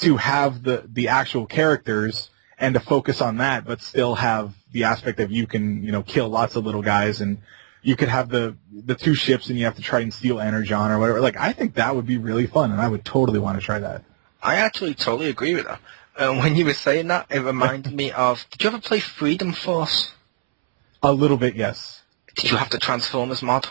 to have the actual characters and to focus on that, but still have the aspect of you can, kill lots of little guys, and you could have the 2 ships and you have to try and steal Energon or whatever. Like, I think that would be really fun, and I would totally want to try that. I actually totally agree with that. When you were saying that, it reminded me of, did you ever play Freedom Force? A little bit, yes. Did you have the Transformers mod?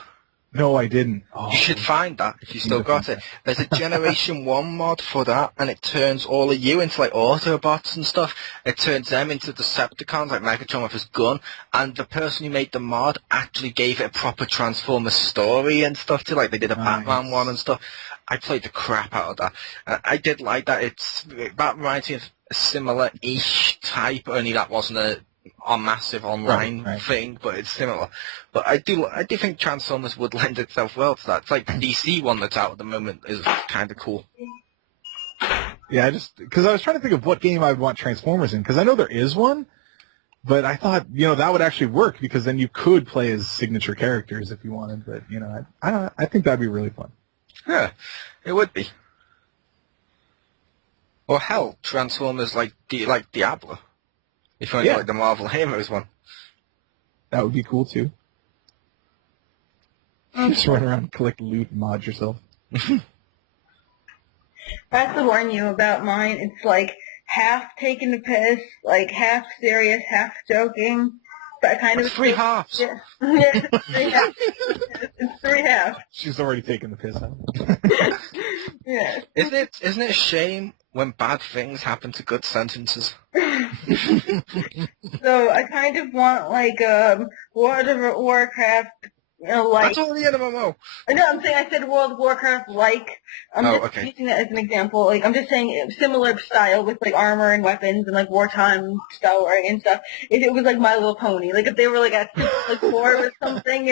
No, I didn't. Oh. You should find that if you still got it. There's a Generation 1 mod for that, and it turns all of you into, like, Autobots and stuff. It turns them into Decepticons, like Megatron with his gun, and the person who made the mod actually gave it a proper Transformers story and stuff, too. Like, they did a Batman one and stuff. I played the crap out of that. I did like that. That reminds me of a similar-ish type, only that wasn't a massive online thing, but it's similar. But I do think Transformers would lend itself well to that. It's like the DC one that's out at the moment is kind of cool. Yeah, because I was trying to think of what game I would want Transformers in, because I know there is one, but I thought, that would actually work, because then you could play as signature characters if you wanted, but, I think that'd be really fun. Yeah, it would be. Or hell, Transformers like Diablo. If you want like the Marvel Heroes one. That would be cool, too. You just run around and collect loot and mod yourself. I have to warn you about mine. It's like half taking the piss, like half serious, half joking. But kind of 3 halves. Yeah, it's 3 halves. It's 3 halves. She's already taken the piss out. Yeah. Isn't it a shame when bad things happen to good sentences? So I kind of want like World of Warcraft, like. That's already an MMO. No, I'm saying I said World of Warcraft like. I'm just using that as an example. Like I'm just saying similar style with like armor and weapons and like wartime style and stuff. If it was like My Little Pony, like if they were like at like 4 or something,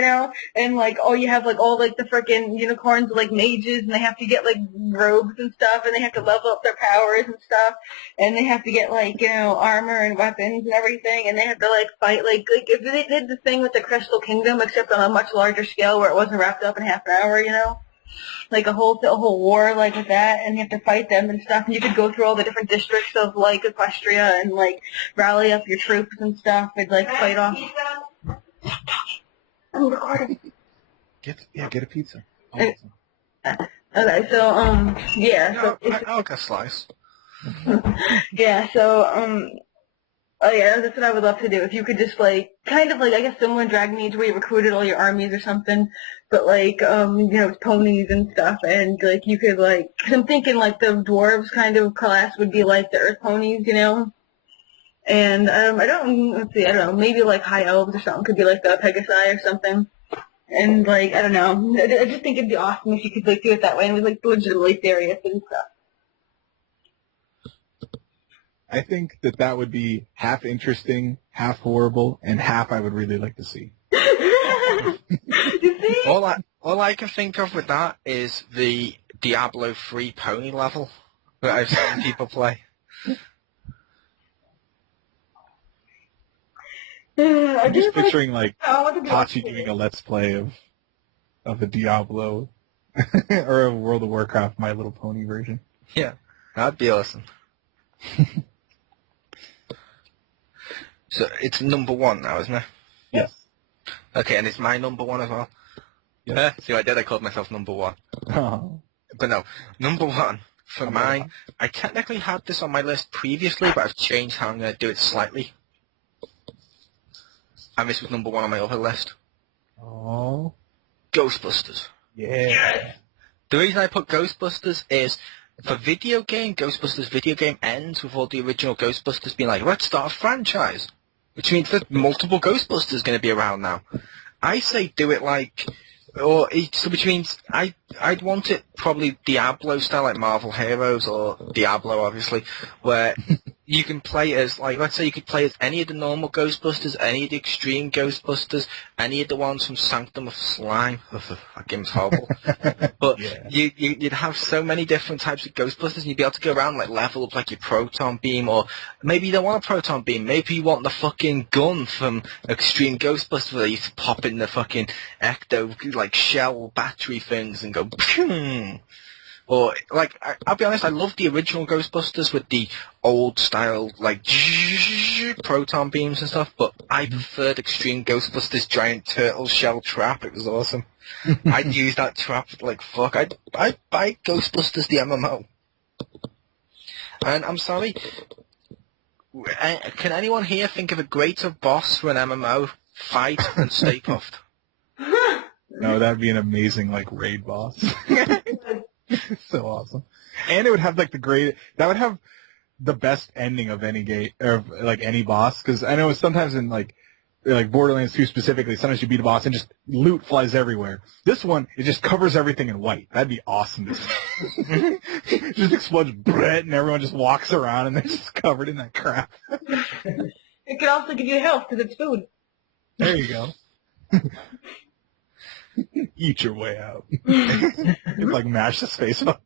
and like you have like all like the frickin' unicorns like mages and they have to get like robes and stuff and they have to level up their powers and stuff and they have to get like armor and weapons and everything and they have to like fight like if they did the thing with the Crystal Kingdom except on a much larger larger scale where it wasn't wrapped up in half an hour, you know? Like a whole war, like with that, and you have to fight them and stuff, and you could go through all the different districts of, like, Equestria and, like, rally up your troops and stuff and, like, fight off. I'm recording. Get a pizza. Okay, so, yeah. So I'll get a slice. yeah, so, oh yeah, that's what I would love to do. If you could just, like, kind of like, I guess similar Dragon Age where you recruited all your armies or something, but like, you know, with ponies and stuff, and like, you could like, cause I'm thinking like the dwarves kind of class would be like the earth ponies, you know? And, let's see, I don't know, maybe like high elves or something could be like the Pegasi or something. And like, I don't know, I just think it'd be awesome if you could like do it that way and it was like legitimately serious and stuff. I think that would be half interesting, half horrible, and half I would really like to see. You see? All I can think of with that is the Diablo 3 pony level that I've seen people play. I'm just picturing like Hachi Hachi doing a let's play of a Diablo or a World of Warcraft My Little Pony version. Yeah, that'd be awesome. So it's number 1 now, isn't it? Yes. Okay, and it's my number 1 as well. Yes. See what I did? I called myself number 1. Oh. But no, number 1 for mine. I technically had this on my list previously, but I've changed how I'm going to do it slightly. And this was number 1 on my other list. Oh. Ghostbusters. Yeah. The reason I put Ghostbusters is, for video game, Ghostbusters video game ends with all the original Ghostbusters being like, let's start a franchise. Which means that multiple Ghostbusters going to be around now. I say do it like, which means I'd want it probably Diablo style, like Marvel Heroes or Diablo, obviously, where you can play as, like, let's say you could play as any of the normal Ghostbusters, any of the extreme Ghostbusters, any of the ones from Sanctum of Slime. That game's horrible. But Yeah. you'd have so many different types of Ghostbusters, and you'd be able to go around, like, level up, like, your proton beam, or maybe you don't want a proton beam. Maybe you want the fucking gun from Extreme Ghostbusters where you used to pop in the fucking ecto, like, shell battery things and go, phew. Or, like, I'll be honest, I love the original Ghostbusters with the old style, like, proton beams and stuff, but I preferred Extreme Ghostbusters giant turtle shell trap. It was awesome. I'd use that trap like fuck. I'd buy Ghostbusters the MMO. And I'm sorry, can anyone here think of a greater boss for an MMO fight than Stay Puft? No, that'd be an amazing like raid boss. So awesome. And it would have like that would have the best ending of any game, or like any boss, because I know sometimes in like Borderlands 2 specifically, sometimes you beat a boss and just loot flies everywhere. This one, it just covers everything in white. That'd be awesome to see. It just explodes bread and everyone just walks around and they're just covered in that crap. It could also give you health because it's food. There you go. Eat your way out. It's like mash the space bar.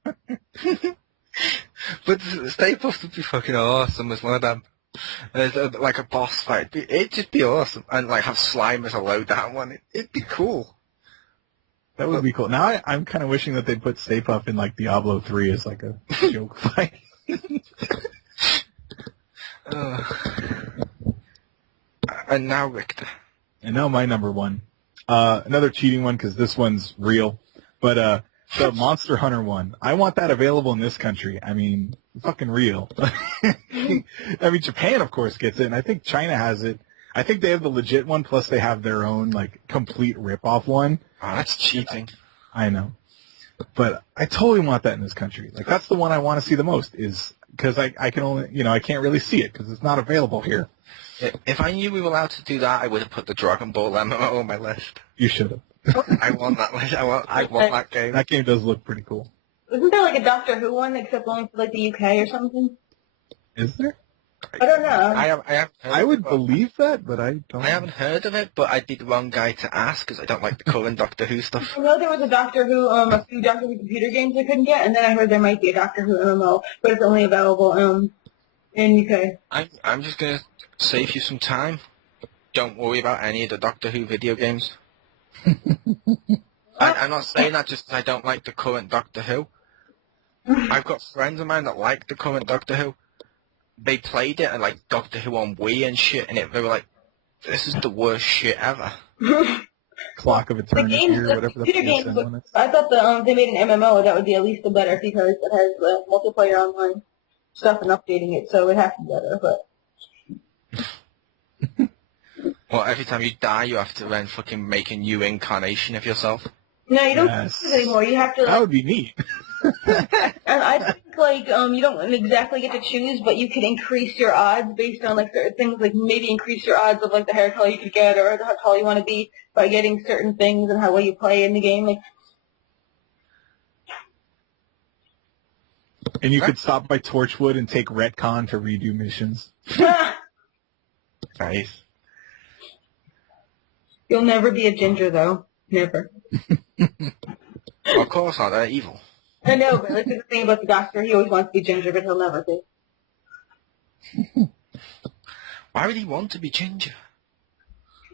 But Stay Puft would be fucking awesome as one of them. Like a boss fight. It'd just be awesome. And like have slime as a low-down one. It'd be cool. That would be cool. Now I'm kind of wishing that they'd put Stay Puft in like Diablo 3 as like a joke fight. And now Richter. And now my number 1. Another cheating one because this one's real. But the Monster Hunter one, I want that available in this country. I mean, fucking real. I mean, Japan, of course, gets it, and I think China has it. I think they have the legit one, plus they have their own, like, complete rip-off one. Oh, that's cheating. I know. But I totally want that in this country. Like, that's the one I want to see the most, is because I can only, I can't really see it because it's not available here. If I knew we were allowed to do that, I would have put the Dragon Ball MMO on my list. You should have. I want that list. I want that game. That game does look pretty cool. Isn't there like a Doctor Who one except only for like the UK or something? Is there? I don't know. I would believe that, but I don't. I haven't heard of it, but I'd be the wrong guy to ask because I don't like the current Doctor Who stuff. I know there was a Doctor Who, a few Doctor Who computer games I couldn't get, and then I heard there might be a Doctor Who MMO, but it's only available in UK. I'm just gonna save you some time. Don't worry about any of the Doctor Who video games. I'm not saying that just 'cause I don't like the current Doctor Who. I've got friends of mine that like the current Doctor Who. They played it and like Doctor Who on Wii and shit, and they were like, "This is the worst shit ever." Clock of The Eternity games, or the whatever the computer games, PSN one is. I thought they made an MMO that would be at least the better because it has the multiplayer online stuff and updating it, so it would have to be better. But Well, every time you die, you have to then fucking make a new incarnation of yourself. no, you don't Yes. do it anymore. You have to. That would be neat. And I think like you don't exactly get to choose, but you can increase your odds based on like certain things. Like maybe increase your odds of like the hair color you could get or how tall you want to be by getting certain things and how well you play in the game. Like, And you could stop by Torchwood and take retcon to redo missions. Nice. you'll never be a ginger though. Never. Of course not, they're evil. I know, but like the thing about the Doctor, he always wants to be ginger, but he'll never be. Why would he want to be ginger?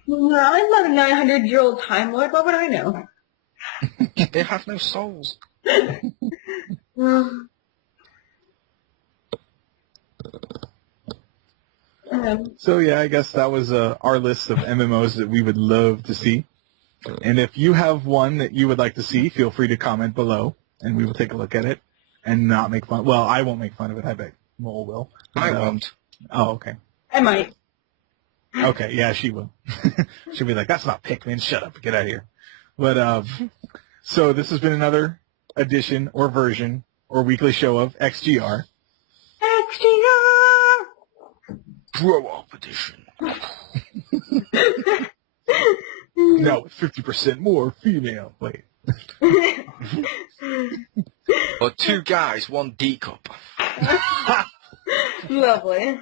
No, I'm not a 900-year-old Time Lord. What would I know? They have no souls. So yeah, I guess that was our list of MMOs that we would love to see. And if you have one that you would like to see, feel free to comment below, and we will take a look at it and not make fun. Well, I won't make fun of it. I bet Mole will. I won't. Oh, okay. I might. Okay, yeah, she will. She'll be like, "That's not Pikmin. Shut up. Get out of here." But so this has been another edition or version or weekly show of XGR. XGR! Grow up edition. No, 50% more female. Wait. Or 2 guys, 1 D cup. Lovely.